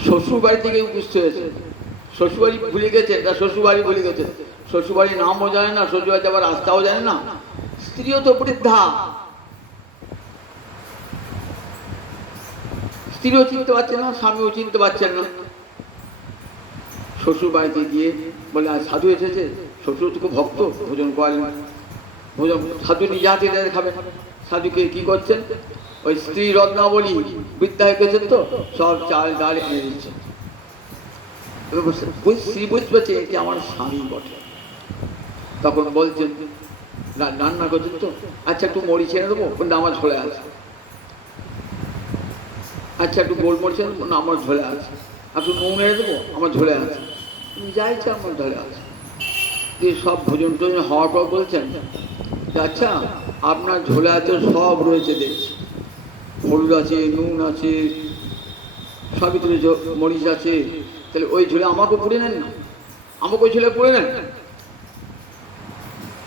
শ্বশুর বাড়ি থেকে উপস্থিত হয়েছে, শ্বশুরবাড়ি ভুলে গেছেন, তার শ্বশুরবাড়ি ভুলে গেছেন, শ্বশুরবাড়ির নামও জানে না, শ্বশুরবাড়ি যাবার রাস্তাও জানে না। স্ত্রীও তো বৃদ্ধা, স্ত্রীও চিনতে পারছেন না, স্বামীও চিনতে পারছেন না। শ্বশুর বাড়িতে গিয়ে বলে আর সাধু এসেছে, শ্বশুর তো খুব ভক্ত, ভোজন করেন, ভোজন সাধু নিজে হাতে খাবেন। সাধুকে কি করছেন, ওই স্ত্রী রত্নাবলী বৃদ্ধা হয়ে গেছেন তো, সব চাল ডাল এনে দিচ্ছেন। স্ত্রী বুঝতে পারছে এটি আমার স্বামী বটে। তখন বলছেন, রান্না করছেন তো, আচ্ছা একটু মরিচ এনে দেবো, আমার ঝোলে আছে। আচ্ছা একটু গোলমরিচ এনে দেবো, আমার ঝোলে আছে। একটু নুন এনে দেবো, আমার ঝোলে আছে। যা ইচ্ছা আমার ঝোলে আছে। দিয়ে সব ভোজন টোজন হওয়ার পর বলছেন, আচ্ছা আপনার ঝোলে আছে, সব রয়েছে দেখছি, হলুদ আছে, নুন আছে, সবই তো মরিচ আছে, তাহলে ওই ঝোলে আমাকে পুড়ে নেন না, আমাকে ওই ঝোলে পুড়ে নেন।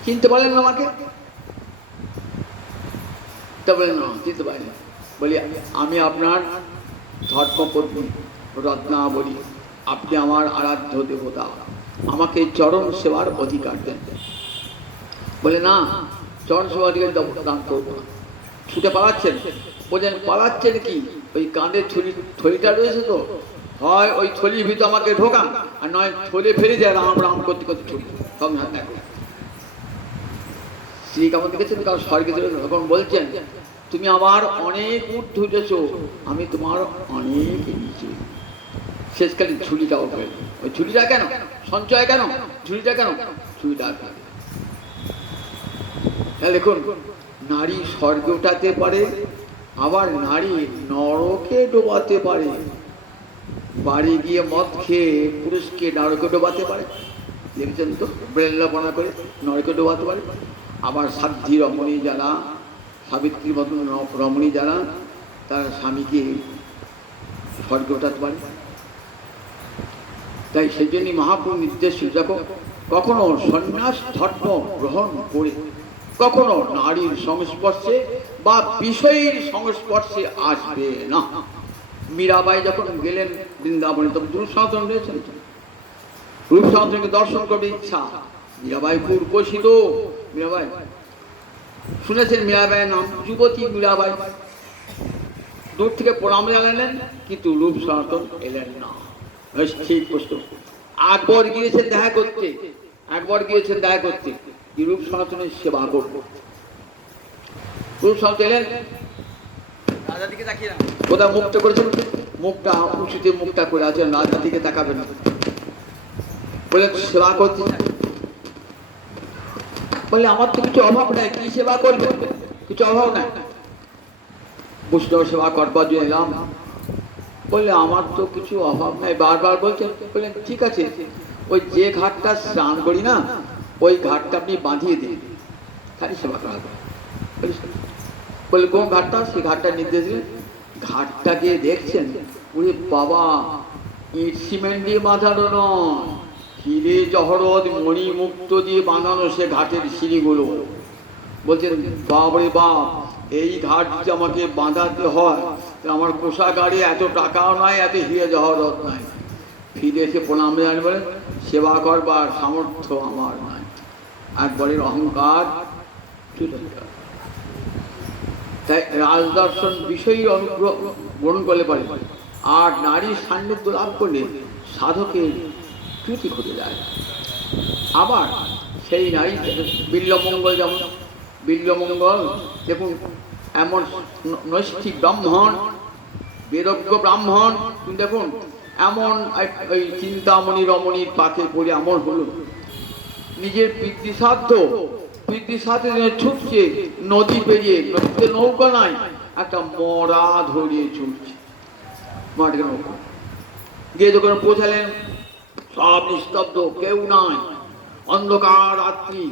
চিনতে পারলেন না আমাকে? তা বলেন না, চিনতে পারি না। বলি আমি আপনার ধর্মপত্নী রত্নাবলী, আপনি আমার আরাধ্য দেবতা, আমাকে চরণ সেবার অধিকার দেন। বলে না, চরণ সেবার অধিকার দান করবো না। ছুটে পালাচ্ছেন, বলছেন পালাচ্ছেন কি? ওই কাঁধের থলিটা রয়েছে তো, হয় ওই থলির ভিতরে আমাকে ঢোকান, আর নয় থলে ফেলে যায়, রাম রাম করতে করতে ছুটি সব হাত দেখো। শ্রী কেমন দেখেছেন, কারণ স্বর্গে চলে, তখন বলছেন তুমি আমার অনেক উঠ উঠেছ, আমি তোমার অনেক নিচে। শেষকালে ঝুলিটাও ফেল। ওই ঝুলিটা কেন সঞ্চয়, কেন ঝুলিটা, কেন ঝুলিটা ফেল। দেখুন, নারী স্বর্গে উঠাতে পারে, আবার নারী নরকে ডোবাতে পারে। বাড়ি গিয়ে মদ খেয়ে পুরুষকে নরকে ডোবাতে পারে, দেখছেন তো, বেল্লাপনা করে নরকে ডোবাতে পারে। আবার সাধ্বী রমণী যারা, সাবিত্রীর মতন রমণী যারা, তার স্বামীকে স্বর্গে ওঠাতে পারে। তাই সেই জন্যই মহাপ্রভু নির্দেশ, দেখো কখনো সন্ন্যাস ধর্ম গ্রহণ করে কখনো নারীর সংস্পর্শে বা বিষয়ের সংস্পর্শে আসবে না। মীরাবাই যখন গেলেন বৃন্দাবনে, তখন রূপ সনাতন রয়েছেন, রূপ সনাতনকে দর্শন করবে ইচ্ছা। মীরাবাই খুব উপস্থিত, মীরাবাই শুনেছেন মীরাবাইয়ের নাম, যুবতী মীরাবাই, দূর থেকে প্রণাম জানালেন, কিন্তু রূপ সনাতন এলেন না। ঠিক প্রশ্ন। আকবর গিয়েছেন দেখা করতে, একবার গিয়েছেন দেখা করতে, রূপ সনাতনের সেবা করব। রূপ সনাতন এলেন, রাজার দিকে তাকিয়ে না, কোথায় মুখটা করেছেন, মুখটা উঁচুতে মুখটা করে আছেন, রাজার দিকে তাকাবেন না। বললেন সেবা করতে, বললে আমার তো কিছু অভাব নাই, কি সেবা করবেন, কিছু অভাব নাই, বৈষ্ণব সেবা করবার জন্য এলাম। বললে আমার তো কিছু অভাব নাই, বারবার বলছেন। বললেন ঠিক আছে, ওই যে ঘাটটা স্নান করি না, ওই ঘাটটা আপনি বাঁধিয়ে দিন, খালি সেবা করা হবে। বললে কোন ঘাটটা? সেই ঘাটটা নির্দেশ দিলেন। ঘাটটা গিয়ে দেখছেন, ওরে বাবা, ইট সিমেন্ট দিয়ে বাঁধানো নয়, হিরে জহরত মণিমুক্ত দিয়ে বাঁধানো সে ঘাটের সিঁড়িগুলো। বলছেন বাবরে বাপ, এই ঘাট যে আমাকে বাঁধাতে হয়, আমার কোষাগারে এত টাকাও নাই, এত হিরে জহরত নাই। ফিরে এসে প্রণাম জানি বলেন, সেবা করবার সামর্থ্য আমার নাই। একবারের অহংকার চলে গেল। তাই রাজদর্শন বিষয়ী অনুগ্রহ গ্রহণ করলে পারে, আর নারীর সান্নিধ্য লাভ করলে সাধকের ত্রুটি ঘটে যায়। আবার সেই নারী বিল্বমঙ্গল, যেমন বিল্বমঙ্গল দেখুন, এমন নৈষ্ঠিক ব্রাহ্মণ, বেদজ্ঞ ব্রাহ্মণ, দেখুন এমন ওই চিন্তামণি রমণীর পাকে পড়ে এমন হলো, নিজের পিতৃসাধ্য ছুটছে, নদী পেরিয়ে, নদীতে নৌকা নাই, একটা মরা ধরিয়ে ছুটছে, মাঠে নৌকা গিয়ে যখন পৌঁছালেন, সব নিস্তব্ধ, কেউ নাই, অন্ধকার রাত্রি,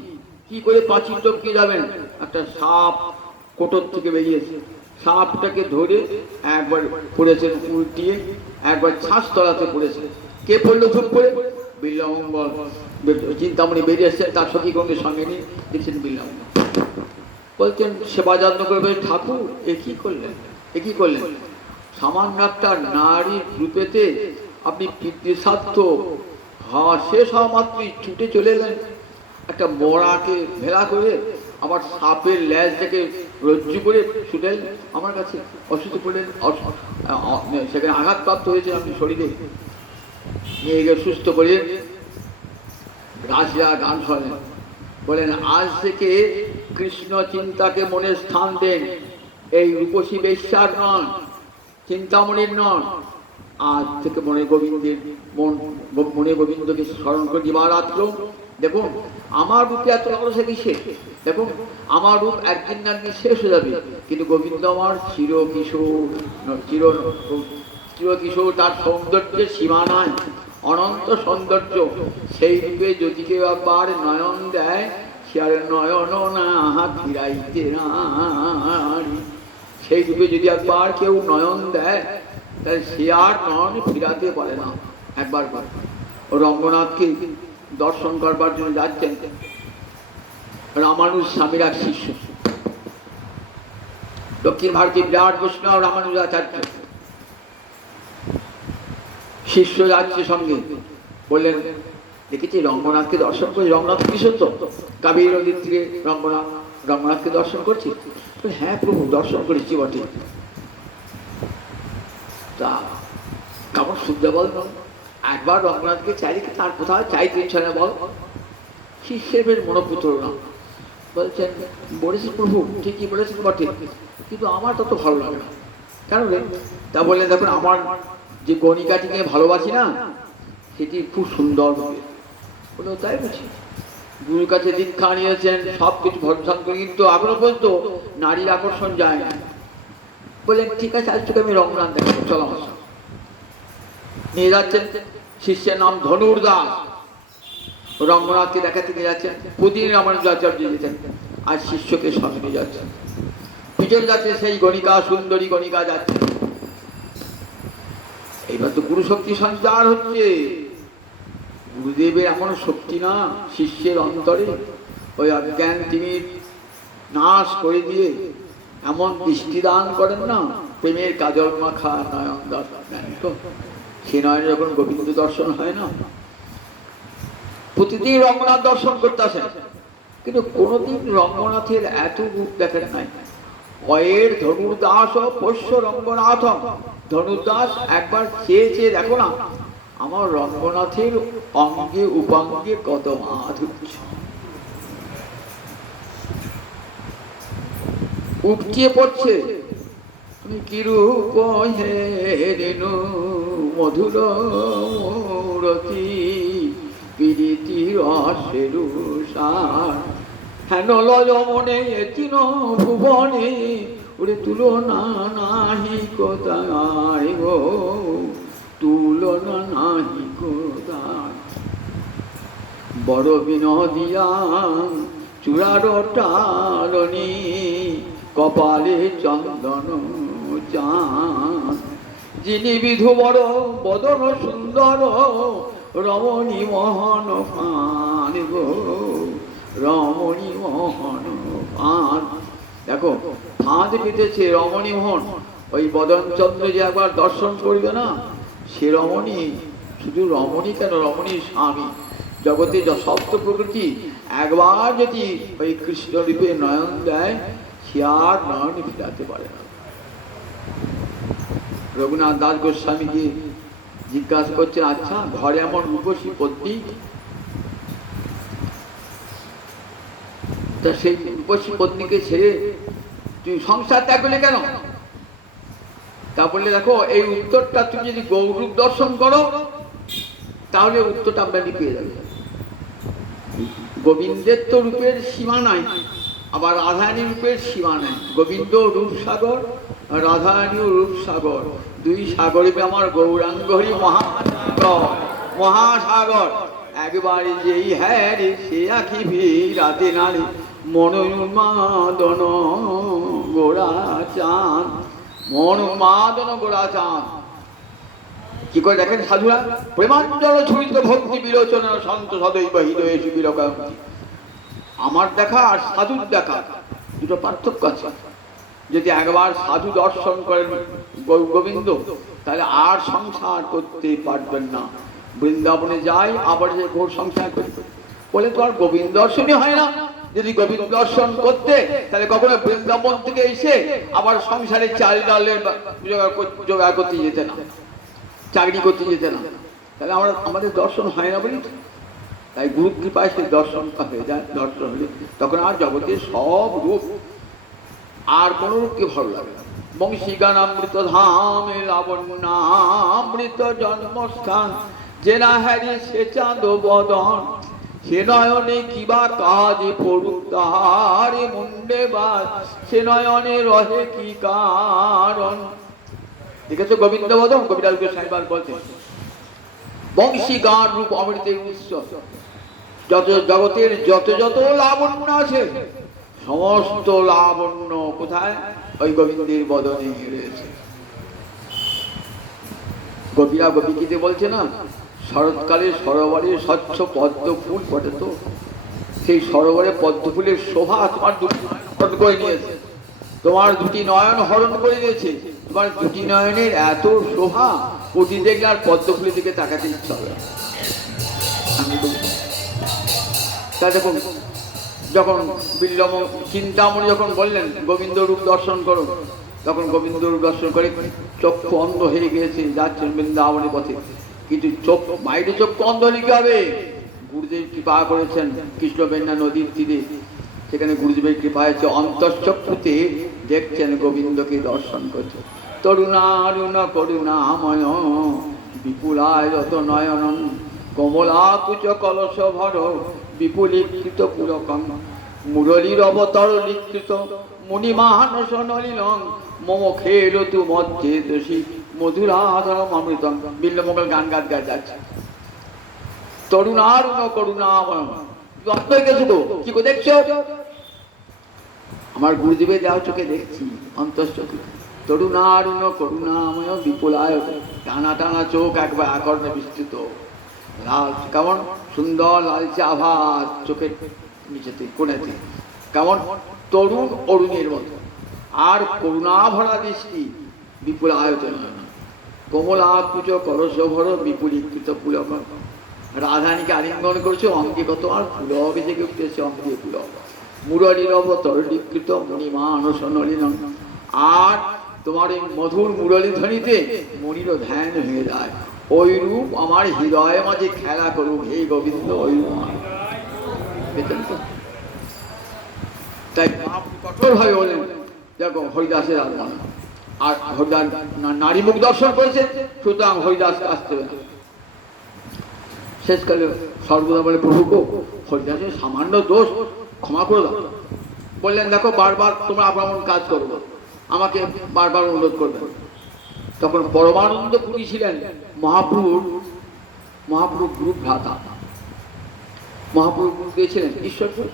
কি করে পাঁচিল টপকে যাবেন? একটা সাপ কোটর থেকে বেরিয়েছে, সাপটাকে ধরে একবার পড়েছেন উল্টিয়ে, একবার ছাঁচ তলাতে পড়েছে। কে পড়লো ধূপ করে? বিল্বমঙ্গল। চিন্তামণি বেরিয়ে এসছেন, তার সখীগণের সঙ্গে নিয়ে দেখছেন বিল্বমঙ্গল। বলছেন সেবা যত্ন করে, ঠাকুর এ কি করলেন? সামান্য একটা নারীর রূপেতে আপনি পিতৃসাধ্য শেষ হওয়া মাত্রই ছুটে চলে এলেন, একটা মরাকে ভেলা করে, আবার সাপের ল্যাজ থেকে রজ্জু করে ছুটে আমার কাছে, অসুস্থ পড়লেন, সেখানে আঘাতপ্রাপ্ত হয়েছে আপনি শরীরে, নিয়ে গিয়ে সুস্থ করে রাজরা গান শোনেন, বলেন আজ থেকে কৃষ্ণ চিন্তাকে মনে স্থান দেন, এই রূপসী বেশ্যার নন, চিন্তামণির নন, আজ থেকে মনে গোবিন্দকে স্মরণ করে দিবারাত্র। দেখুন আমার রূপে এত লালসা কিসে? দেখুন আমার রূপ একদিন না একদিন শেষ হয়ে যাবে, কিন্তু গোবিন্দ আমার চিরকিশোর, তার সৌন্দর্যের সীমা নাই, অনন্ত সৌন্দর্য। সেই রূপে যদি কেউ একবার নয়ন দেয়, সে আর নয়ন না ফিরাইতে নারী। সেই রূপে যদি একবার কেউ নয়ন দেয়, তাহলে সে আর নয়ন ফিরাতে পারে না। একবার রঙ্গনাথকে দর্শন করবার জন্য যাচ্ছেন রামানুজ স্বামীর এক শিষ্য, দক্ষিণ ভারতের বিরাট বৈষ্ণব রামানুজাচার্য। শিষ্য যাচ্ছে সঙ্গে, বললেন দেখেছি রঙ্গনাথকে দর্শন করছি। রঙ্গনাথ কিশোর তো কাবেরী নদীর তীরে রঙ্গনাথকে দর্শন করছি। হ্যাঁ প্রভু, দর্শন করেছি বটে। তা কেমন শুদ্ধ বল, একবার রঙ্গনাথকে চাইলে কি তার কোথাও চাইতে ইচ্ছা না বল? শিষ্যের বেশ মনোপুত না, বলছেন বলেছি প্রভু, ঠিকই বলেছেন বটে, কিন্তু আমার তত ভালো লাগে না। কেন রে? তা বললেন দেখুন, আমার যে গণিকাটিকে ভালোবাসি না, সেটি খুব সুন্দর হবে। বলে তাই বুঝি? গুরুর কাছে দীক্ষা নিয়েছেন, সব কিছু ভরসা করে, কিন্তু এখনো পর্যন্ত নারীর আকর্ষণ যায় না। বললেন ঠিক আছে, আজ থেকে আমি রঙ্গনাথ দেখাবো, চলো আমার সঙ্গে। নিয়ে যাচ্ছেন, শিষ্যের নাম ধনুর্দাস, রঙ্গনাথকে দেখাতে নিয়ে যাচ্ছেন। প্রতিদিন রামানুজাচার্য যেতেন, আজ শিষ্যকে সঙ্গে নিয়ে যাচ্ছেন। পিছনে যাচ্ছে সেই গণিকা, সুন্দরী গণিকা যাচ্ছে। এইবার তো গুরু শক্তি সঞ্চার হচ্ছে। গুরুদেবের এমন শক্তি না শিষ্যের অন্তরে, ওই অজ্ঞান তিনি নাশ করে দিয়ে এমন দৃষ্টি দান করেন না, প্রেমের কাজল মাখা নয়ন দর্শন। সে নয়ন যখন গোবিন্দ দর্শন হয় না, প্রতিদিন রঙ্গনাথ দর্শন করতে আসেন, কিন্তু কোনোদিন রঙ্গনাথের এত রূপ দেখেন নাই। অয়ের ধনুর্দাস ও পোষ্য রঙ্গনাথ। ধনুর্দাস একবার চেয়ে দেখো না, আমার রঙ্গনাথের অঙ্গে উপাঙ্গে কত মাধুর্য। উপটিয়ে পড়ছে, তুমি কিরূপ হে রেণু মধুর মূরতি, প্রীতি রসের সার, হেন লয়মনে তিন ভুবনে, ওরে তুলনা নাহি কোথায় গো, তুলনা নাহি কোথায়। বড় বিনোদিয়া চূড়ার টালনি, কপালে চন্দন চাঁদ, যিনি বিধু বড় বদন সুন্দর, রমণী মোহন পান গো, রমণী মোহন পান। দেখো ফাঁদ পেতেছে রমণী মোহন, ওই বদনচন্দ্র যে একবার দর্শন করবে না, সে রমণী, শুধু রমণী কেন, রমণীর স্বামী, জগতে সপ্ত প্রকৃতি একবার যদি ওই কৃষ্ণ রূপে নয়ন দেয়, সে আর নয়ন ফিরাতে পারে না। রঘুনাথ দাস গোস্বামীকে জিজ্ঞাসা করছেন, আচ্ছা ঘরে এমন রূপসী পত্নী, তা সেই রূপসী পত্নীকে ছেড়ে তুই সংসার ত্যাগ করলে কেন? তা বললে, দেখো এই উত্তরটা তুমি যদি গৌরূপ দর্শন করো তাহলে উত্তরটা আমরা পেয়ে যাবে। গোবিন্দের তো রূপের সীমা নাই, আবার রাধারানী রূপের সীমা নাই। গোবিন্দ রূপসাগর, রাধারানীও রূপসাগর, দুই সাগরে আমার গৌরাঙ্গ হরি মহাসাগর। একবারে যেই হ্যাঁ রে সে আখি রাতে নারী মনোন্মাদন গোড়া চাঁদ, মনোন্মাদন গোড়া চাঁদ। কি করে দেখেন সাধুরা, প্রেমাঞ্জল ছুরিত ভক্তি বিলোচন সন্ত সদৈব হৃদয়ে সুবিরকান্তি। আমার দেখা আর সাধুর দেখা দুটো পার্থক্য আছে। যদি একবার সাধু দর্শন করেন গোবিন্দ, তাহলে আর সংসার করতে পারবেন না। বৃন্দাবনে যাই আবার যে ঘোর সংসার করতে বলে তো আর গোবিন্দ দর্শনই হয় না। যদি গোবিন্দ দর্শন করতে, তাহলে কখনো বৃন্দাবন থেকে এসে আবার সংসারে চাল ডালের জোগাড় করতে যেতে না, চাকরি করতে যেতে না। তাহলে আমাদের দর্শন হয় না বলি। তাই গুরু কৃপায় সে দর্শন হয়ে যায়। দর্শন হলে তখন আর জগতের সব রূপ আর কোন রূপকে ভালো লাগে না। বংশীগানামৃত ধামে লাবণ্যামৃত জন্মস্থান, যে না হ্যারি সে চাঁদ বদন, সে নয়নে কিবা কাজ পড়ুক তাহার মুন্ডে বাদ, সে নয়নে রহে কি কারণ। দেখেছো গোবিন্দ বদন? কবিরাজ গোস্বামী বলতেন বংশী গান রূপ অমৃতের উৎস। যত জগতের যত যত লাবণ্য আছে, সমস্ত লাবণ্য কোথায়? ওই গোবিন্দের বদনে রয়েছে। গোপীরা গোপীকে বলছে না, শরৎকালে সরোবরে স্বচ্ছ পদ্ম ফুল ফোটে, তো সেই সরোবরে পদ্ম ফুলের শোভা তোমার দুটি হরণ করে নিয়েছে, তোমার দুটি নয়ন হরণ করে নিয়েছে। তোমার দুটি নয়নের এত শোভা, ওটি দেখলে আর পদ্ম ফুলের দিকে তাকাতে ইচ্ছা হবে। আমি তা দেখুন, যখন বিল্লম চিন্তামণি যখন বললেন গোবিন্দ রূপ দর্শন করো, তখন গোবিন্দ রূপ দর্শন করে চক্ষু অন্ধ হয়ে গিয়েছে, যাচ্ছেন বৃন্দাবনের পথে। কিন্তু চোখ বাইরে চক্ষু অন্ধ হলে কি হবে? গুরুদেব কৃপা করেছেন কৃষ্ণবেন্না নদীর তীরে, সেখানে গুরুদেবের কৃপা হয়েছে, অন্তঃচক্ষুতে দেখছেন গোবিন্দকে দর্শন করছে। তরুণারুণ করুণাময় বিপুলায় রত নয়ন, কমলাকুচ কলস ভর বিপুলীকৃত পুরকম, মুরলীর অবতর লিখিত মুনিমানস নলিলং, মম খেল তু মধ্যে দোষী মধুরাধরম অমৃতম। বিল্লমঙ্গল গান গাত গায়ে যাচ্ছে, তরুণারুণ করুণাময়। কি করে দেখছো? আমার গুরুদেবের দেওয়া চোখে দেখছি, অন্তঃচক্ষু। তরুণারুণ করুণাময় বিপুলায়, টানা টানা চোখ একবার আকর্ণে বিস্তৃত, লাল কেমন সুন্দর লালচে আভাস চোখের নিচেতে কোণেতে, কেমন তরুণ অরুণের মতো। আর করুণা ভরা দৃষ্টি, বিপুল আয়তন, কমলাকুচ কলস ভর বিপুলীকৃত পুলক। রাধানীকে আলিঙ্গন করেছে, অঙ্গে কত আর পুলক জেগে উঠেছে, অঙ্গে পুলক। মুরলীর অবতরলীকৃত মণিমানস নলিনং। আর তোমার এই মধুর মুরলী ধ্বনিতে মনিরও ধ্যান হয়ে যায়। ওই রূপ আমার হৃদয়ে মাঝে খেলা করুক, হে গোবিন্দ ওই রূপ। তাই কঠোর ভাবে বলেন, দেখো হরিদাসের আহ্বান। আর হরিদাস নারী মুখ দর্শন করেছে, সুতরাং হরিদাস আসতে হবে না। শেষকালে সর্বদা বলে, প্রভু গো, হরিদাসের সামান্য দোষ ক্ষমা করে দাও। বললেন, দেখো বারবার তোমরা আপন কাজ করো, আমাকে বারবার অনুরোধ করবে। তখন পরমানন্দ পুরী ছিলেন মহাপ্রভুর গুরু ভ্রাতা। মহাপ্রভু গুরু দিয়েছিলেন ঈশ্বরপুর,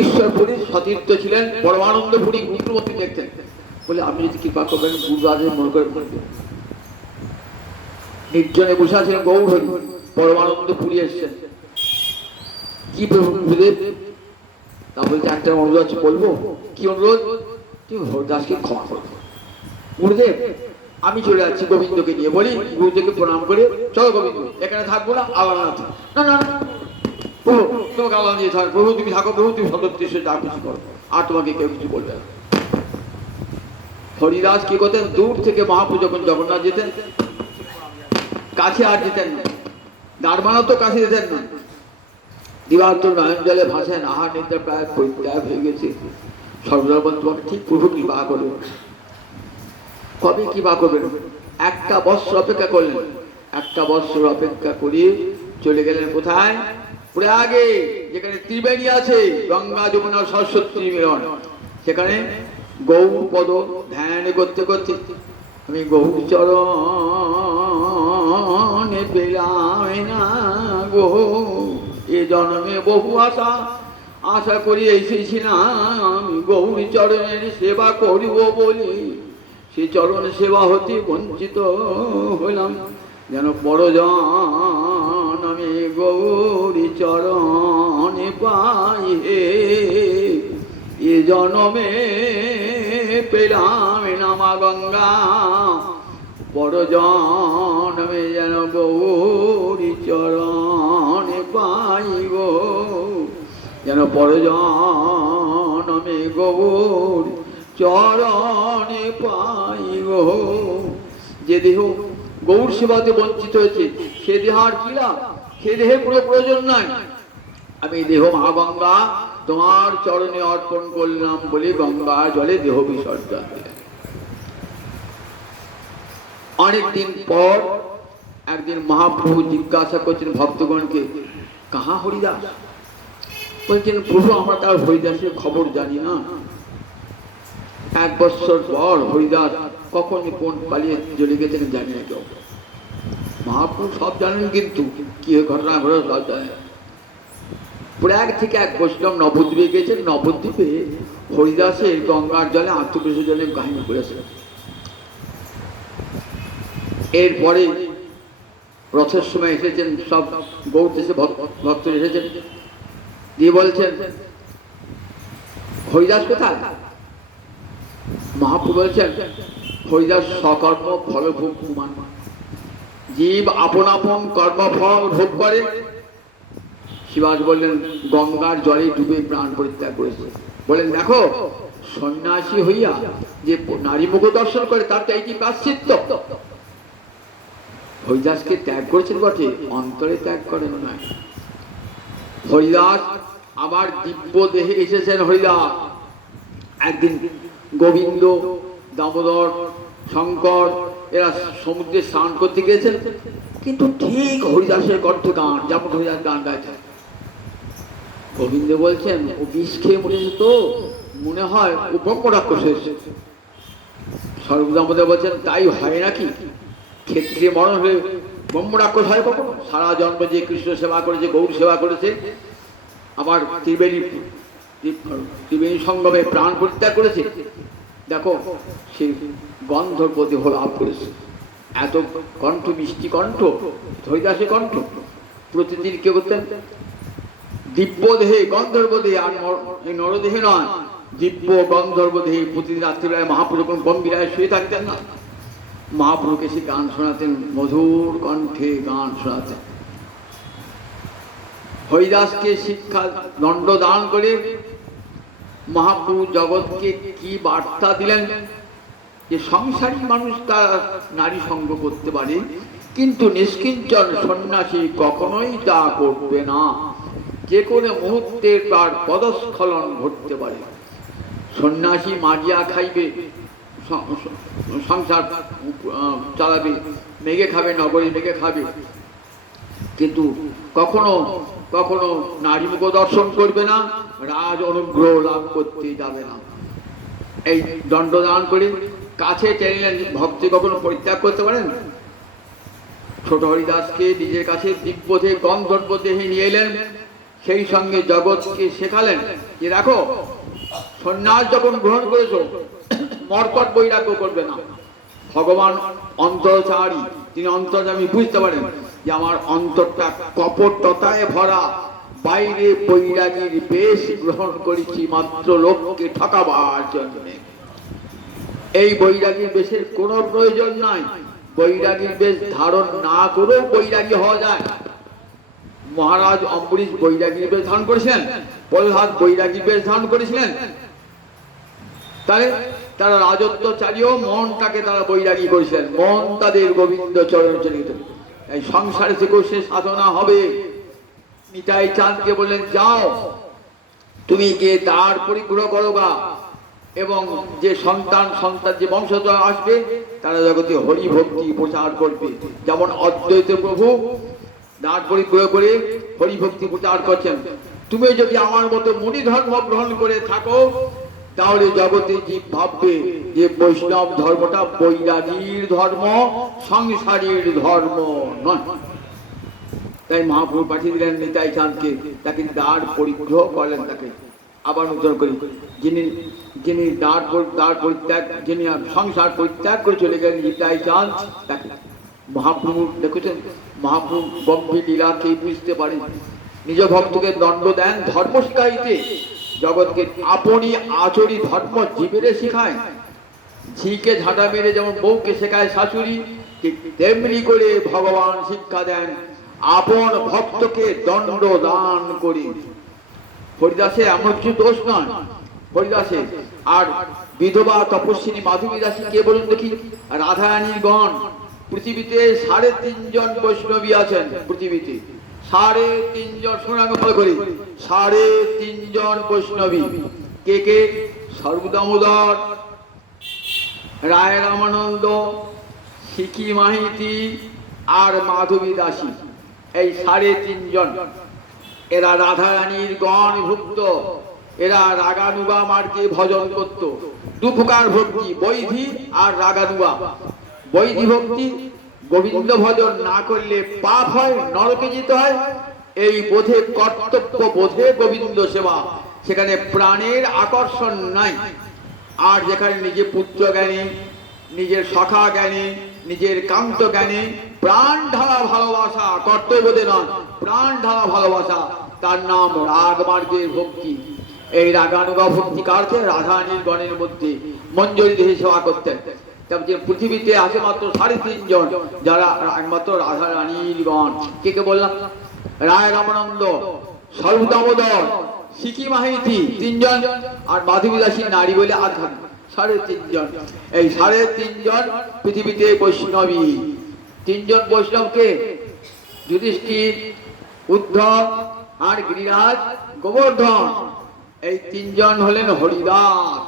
ঈশ্বরপুরীর সতীর্থ ছিলেন পরমানন্দ পুরী। গুরুমতি দেখতেন, বলে আপনি যদি কৃপা করবেন গুরুরাজের মনে করে বলবেন। নির্জনে বসে আছিলেন গৌরহরি, পরমানন্দ পুরী এসছেন। কি প্রভুদেব? তা বলতে একটা অনুরোধ আছে, বলবো। কি অনুরোধ? তুমি হরিদাসকে ক্ষমা করবো। গুরুদেব আমি চলে যাচ্ছি গোবিন্দকে নিয়ে। বলি গুরুদেবকে প্রণাম করে, চলো গোবিন্দ, এখানে থাকবো না, আলাদা। না না না প্রভু, তোমাকে আলাদা নিয়ে থাক। প্রভু তুমি থাকো, প্রভু তুমি সদস্য যা কিছু করো, আর তোমাকে কেউ কিছু বলবে না। হরিদাস কি করতেন, দূর থেকে মহাপ্রভু যখন জগন্নাথ যেতেন, কাছে আর যেতেন না, দাঁড় বানাতো কাছে যেতেন না। দিবাত্ম নয়ন জলে ভাসেন, আহার নিদ্রা প্রায় পরিত্যাগ হয়ে গেছে। সর্বদা তোমাকে ঠিক প্রভু কৃপা করবেন। কবে কৃপা করবেন? একটা বৎসর অপেক্ষা করলেন। একটা বৎসর অপেক্ষা করে চলে গেলেন কোথায়? প্রয়াগে, যেখানে ত্রিবেণী আছে, গঙ্গা যমুনা সরস্বতী মিলন। সেখানে গৌপদ ধ্যান করতে করতে আমি গৌর চরণে পেলাম না গো, এ জন্মে বহু আশা আশা করি এসেছিলাম আমি গৌর চরণের সেবা করিব বলে, সে চরণ সেবা হতে বঞ্চিত হইলাম। যেন পরজন আমি গৌরী চরণে পাই হে, এ জন্মে পেলাম নামা গঙ্গা, পরজন আমি যেন গৌরী চরণে পাই গো, যেন পরজন আমি গৌর চরণে পাই গো। যে দেহ গৌর সেবাতে বঞ্চিত হয়েছে, সে দেহ আর কি লাভ? সে দেহের কোনো প্রয়োজন নাই। আমি দেহ মা গঙ্গা তোমার চরণে অর্পণ করলাম বলে গঙ্গা জলে দেহ বিসর্জন দিলেন। অনেকদিন পর একদিন মহাপ্রভু জিজ্ঞাসা করছেন ভক্তগণকে, কাহা হরিদাস? বলছেন প্রভু আমরা তার হরিদাসের খবর জানি না। এক বছর পর হরিদাস কখন কোন পালিয়ে চলে গেছেন জানি না কেউ। মহাপ্রভু সব জানেন, কিন্তু কি ঘটনা ঘটে সব জানেন। প্রয়াগ থেকে এক বৈষ্ণব নবদ্বীপে গেছেন। নবদ্বীপে হরিদাসের গঙ্গার জলে আত্মবিসর্জনের কাহিনী করেছেন। এরপরে রথের সময় এসেছেন, সব গৌর দেশে ভক্ত এসেছেন, দিয়ে বলছেন হরিদাস কোথায়? মহাপ্রভু বলছেন হরিদাস সকর্ম ফলভোগ কুমান, জীব আপন আপন কর্মফল ভোগ করে। শিবাজ বললেন গঙ্গার জলে ডুবে প্রাণ পরিত্যাগ করেছে। বলেন দেখো, সন্ন্যাসী হইয়া যে নারী মুখ দর্শন করে তার তো এইটি প্রায়শ্চিত্ত। হরিদাসকে ত্যাগ করেছেন বটে, অন্তরে ত্যাগ করেন না। হরিদাস আবার দিব্য দেহে এসেছেন। হরিদাস একদিন গোবিন্দ, দামোদর, শঙ্কর এরা সমুদ্রে স্নান করতে গিয়েছেন, কিন্তু ঠিক হরিদাসের কণ্ঠ গান, যেমন হরিদাস গান গাইছেন। গোবিন্দ বলছেন ও বিষ খেয়ে মরেছে, তো মনে হয় ও ব্রহ্ম রাক্ষস এসেছে। সর্বদামোদর বলছেন তাই হয় নাকি? ক্ষেত্রে মরণ হয়ে ব্রহ্ম রাক্ষস হয় কখনো? সারা জন্ম যে কৃষ্ণ সেবা করেছে, গৌর সেবা করেছে, আবার ত্রিবেণী সঙ্গমে প্রাণ পরিত্যাগ করেছে, দেখো সে গন্ধর্ব দেহ লাভ করেছে। এত কণ্ঠ, মিষ্টি কণ্ঠ হরিদাসের কণ্ঠ। প্রতিদিন কে করতেন? দিব্য দেহে গন্ধর্ব দেহে, আর নরদেহে নয়, দিব্য গন্ধর্ব দেহে প্রতিদিন রাত্রিবেলায় মহাপ্রভু যখন গম্ভীরায় শুয়ে থাকতেন না, মহাপ্রভুকে সে গান শোনাতেন, মধুর কণ্ঠে গান শোনাতেন। হরিদাসকে শিক্ষা দণ্ড দান করে মহাপ্রভু জগৎকে কি বার্তা দিলেন? যে সংসারী মানুষ তার নারী সঙ্গ করতে পারে, কিন্তু নিষ্কিঞ্চন সন্ন্যাসী কখনোই তা করবে না। যে কোনো মুহূর্তে তার পদস্খলন ঘটতে পারে। সন্ন্যাসী মাজিয়া খাইবে, সংসার চালাবে, মেঘে খাবে, নগরে মেঘে খাবে, কিন্তু কখনো কখনো নারী মুখ দর্শন করবে না, রাজ অনুগ্রহ লাভ করতে যাবে না। এই দণ্ডদান করে কাছে টেনে ভক্তি কখনো পরিত্যাগ করতে পারেন? ছোট হরিদাসকে নিজের কাছে দিব্য দেহে গন্ধর্ব দেহে নিয়ে এলেন, সেই সঙ্গে জগৎকে শেখালেন যে দেখো, সন্ন্যাস যখন গ্রহণ করেছ মর্কট বৈরাগ্য করবে না। ভগবান অন্তরচারী, তিনি অন্তর্যামী, বুঝতে পারেন যে আমার অন্তরটা কপটতায় ভরা, বাইরে বৈরাগীর বেশ গ্রহণ করেছি মাত্র লোককে ঠকাবার জন্য। এই বৈরাগীর বেশের কোনো প্রয়োজন নাই। বৈরাগীর বেশ ধারণ না করেও বৈরাগী হওয়া যায়। মহারাজ অম্বরীশ বৈরাগীর বেশ ধারণ করেছিলেন, প্রহ্লাদ বৈরাগীর বেশ ধারণ করেছিলেন। তাহলে তারা রাজত্ব চালিয়েও মনটাকে তারা বৈরাগী করেছিলেন। মন তাদের গোবিন্দ চরণ চলিত। এই সংসারে থেকেও সে সাধনা হবে। নিতাই চাঁদকে বললেন, যাও তুমি গিয়ে তার পরিগ্রহ করো গা, এবং যে সন্তান যে বংশধর আসবে তারা জগতে হরি ভক্তি প্রচার করবে। যেমন অদ্বৈত প্রভু তার পরিগ্রহ করে হরি ভক্তি প্রচার করছেন। তুমি যদি আমার মতো মুনি ধর্ম গ্রহণ করে থাকো, তাহলে জগতে জীব ভাববে যে বৈষ্ণব ধর্মটা বৈরাগীর ধর্ম, সংসারীর ধর্ম নয়। তাই মহাপ্রভু পাঠিয়ে দিলেন নিতাই চাঁদকে, তাকে দ্বার পরিগ্রহ করলেন। তাকে আবার নূতন করে যিনি দ্বার পরিত্যাগ, যিনি সংসার পরিত্যাগ করে চলে গেলেন নিতাই চাঁদ, তাকে মহাপ্রভু দেখেছেন। মহাপ্রভু গম্ভীর লীলা কে বুঝতে পারে। নিজ ভক্তকে দণ্ড দেন ধর্ম শিখাইতে, জগৎকে আপনি আচরি ধর্ম জীবেরে শিখায়। ঝিকে ঝাঁটা মেরে যেমন বউকে শেখায় শাশুড়ি, ঠিক তেমনি করে ভগবান শিক্ষা দেন আপন ভক্তকে দণ্ড দান করি। হরিদাসে এমন কিছু দোষ নয়। হরিদাসে আর বিধবা তপস্বিনী মাধবী দাসী কে বলুন দেখি? রাধারানীর গণ। পৃথিবীতে 3.5 জন বৈষ্ণবী আছেন। পৃথিবীতে 3.5 জন, শোনানো ফল করি, 3.5 জন বৈষ্ণবী। কে কে? সর্বদামোদর, রায় রামানন্দ, সিকি মাহিতি আর মাধবী দাসী। এই 3.5 জন এরা রাধারানীর গণ ভুক্ত। এরা রাগানুগা মার্গে ভজন করত। 2 প্রকার ভক্তি, বৈধি আর রাগানুগা। বৈধি ভক্তি, গোবিন্দ ভজন না করলে পাপ হয়, নরকে যেতে হয়, এই বোধে, কর্তব্য বোধে গোবিন্দ সেবা। সেখানে প্রাণের আকর্ষণ নাই। আর যেখানে নিজে পুত্র জ্ঞানী, নিজের সখা জ্ঞানী, নিজের কান্ত জ্ঞানী, প্রাণ ঢালা ভালোবাসা, কর্তব্যবোধে নয়, প্রাণ ঢালা ভালোবাসা, তার নাম রাগ মার্গের ভক্তি। এই রাগানুগা ভক্তি কারকে? রাধারানীর গণের মধ্যে মঞ্জরি দেহে সেবা করতেন। পৃথিবীতে আছে মাত্র 3.5 জন যারা একমাত্র রাধারানীর গণ। কে কে বললাম? রায় রামানন্দ, সর্বদামোদর, সিকি মাহিতি 3 জন, আর মাধবী দাসী নারী বলে আধান 3.5 জন। এই 3.5 জন পৃথিবীতে বৈষ্ণবী। 3 জন বৈষ্ণবকে? যুধিষ্ঠির, উদ্ধব আর গিরিরাজ, গোবর্ধন। এই 3 জন হলেন হরিদাস।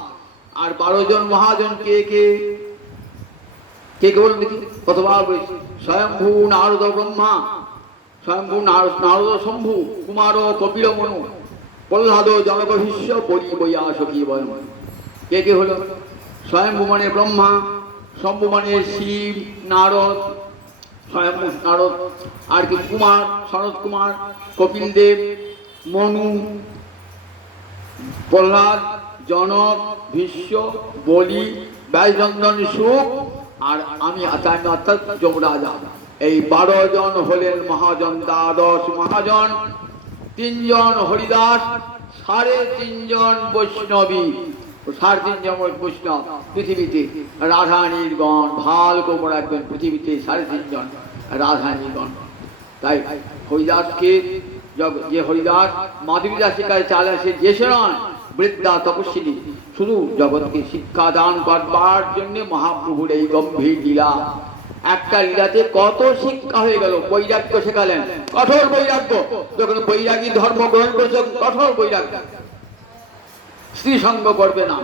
আর 12 জন মহাজন কে কে? কে কে বলুন দেখি? কতবার বলেছি? স্বয়ম্ভু নারদ ব্রহ্মা, স্বয়ম্ভু নারদ শম্ভু, কুমার কপিল মনু, প্রহ্লাদ জনক ভীষ্ম, বলি বইয়া সখী বয়ন। কে কে হলো? স্বয়ম্ভু মানে ব্রহ্মা, শম্ভু মানে শিব, নারদ, স্বয়ম্ভু নারদ, আর কি কুমার, শরৎ কুমার, কপিল দেব, মনু, প্রহ্লাদ, জনক, ভীষ্ম, বলি, ব্যাসচন্দন, সুখ, আর আমি অর্থাৎ যমরাজা। এই 12 জন হলেন মহাজন, দ্বাদশ মহাজন। 3 জন হরিদাস, 3.5 জন বৈষ্ণবী। 3.5 জন বৈষ্ণব পৃথিবীতে রাধারানীর গণ। ভাল করে রাখবেন, পৃথিবীতে 3.5 জন রাধারানীর গণ। তাই হরিদাসকে, যে হরিদাস মাধবী দাসের কাছে চালে, সে যেসে নয়, বৃদ্ধা তপস্বিনী, শুধু জগৎকে শিক্ষা দান করবার জন্য মহাপ্রভুর এই গম্ভীর লীলা। একটা লীলাতে কত শিক্ষা হয়ে গেল। বৈরাগ্য শেখালেন, কঠোর বৈরাগ্য। যখন বৈরাগী ধর্ম গ্রহণ করেছে, কঠোর বৈরাগ্য। স্ত্রী সঙ্গ করবে না,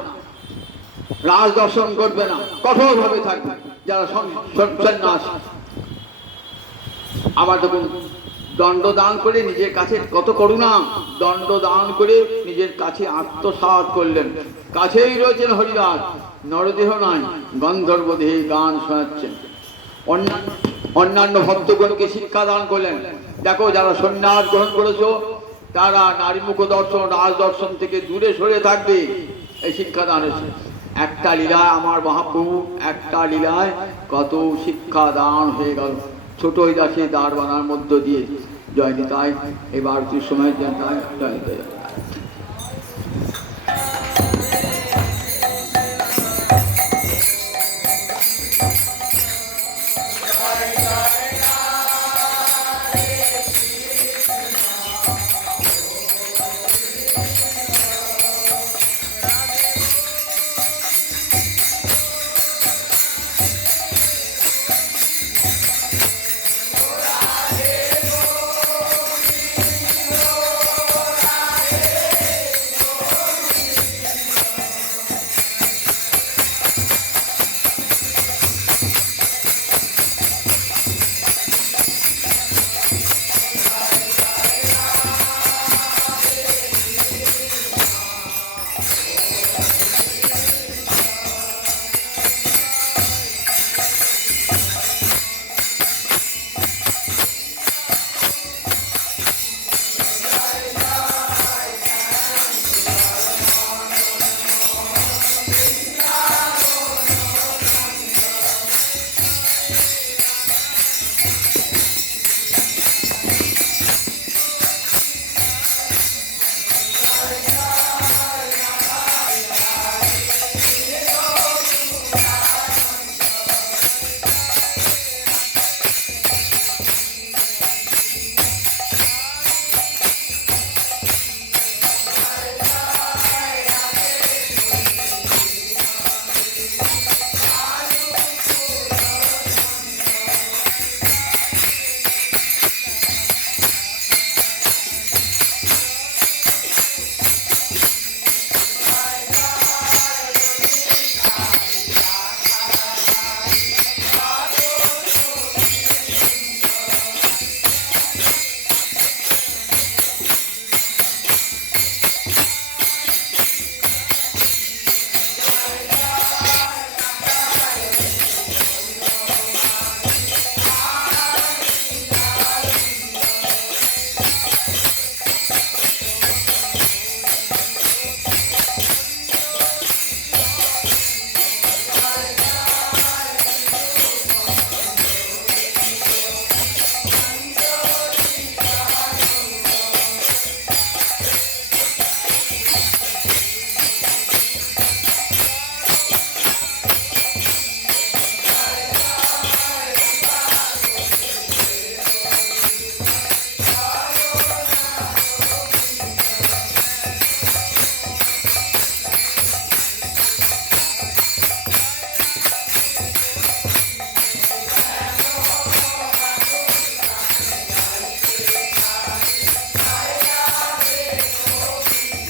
রাজ দর্শন করবে না, কঠোর ভাবে থাকবে যারা সন্ন্যাস। আবার দেখুন, দণ্ড দান করে নিজের কাছে, কত করুণা, দণ্ড দান করে নিজের কাছে আত্মসাৎ করলেন। কাছেই রয়েছেন হরিদাস, নরদেহ নয়, গন্ধর্ব দেহে গান শোনাচ্ছেন। অন্যান্য ভক্তগণকে শিক্ষা দান করলেন। দেখো, যারা সন্ন্যাস গ্রহণ করেছো তারা নারী মুখ দর্শন, রাজ দর্শন থেকে দূরে সরে থাকবে। এই শিক্ষা দান হয়েছে। একটা লীলায় আমার মহাপ্রভু, একটা লীলায় কত শিক্ষা দান হয়ে গেল। ছোট হরিদাসে দ্বার বানার মধ্য দিয়ে। জয় নিতাই। এবার সময় জয় নিতাই।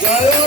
জয়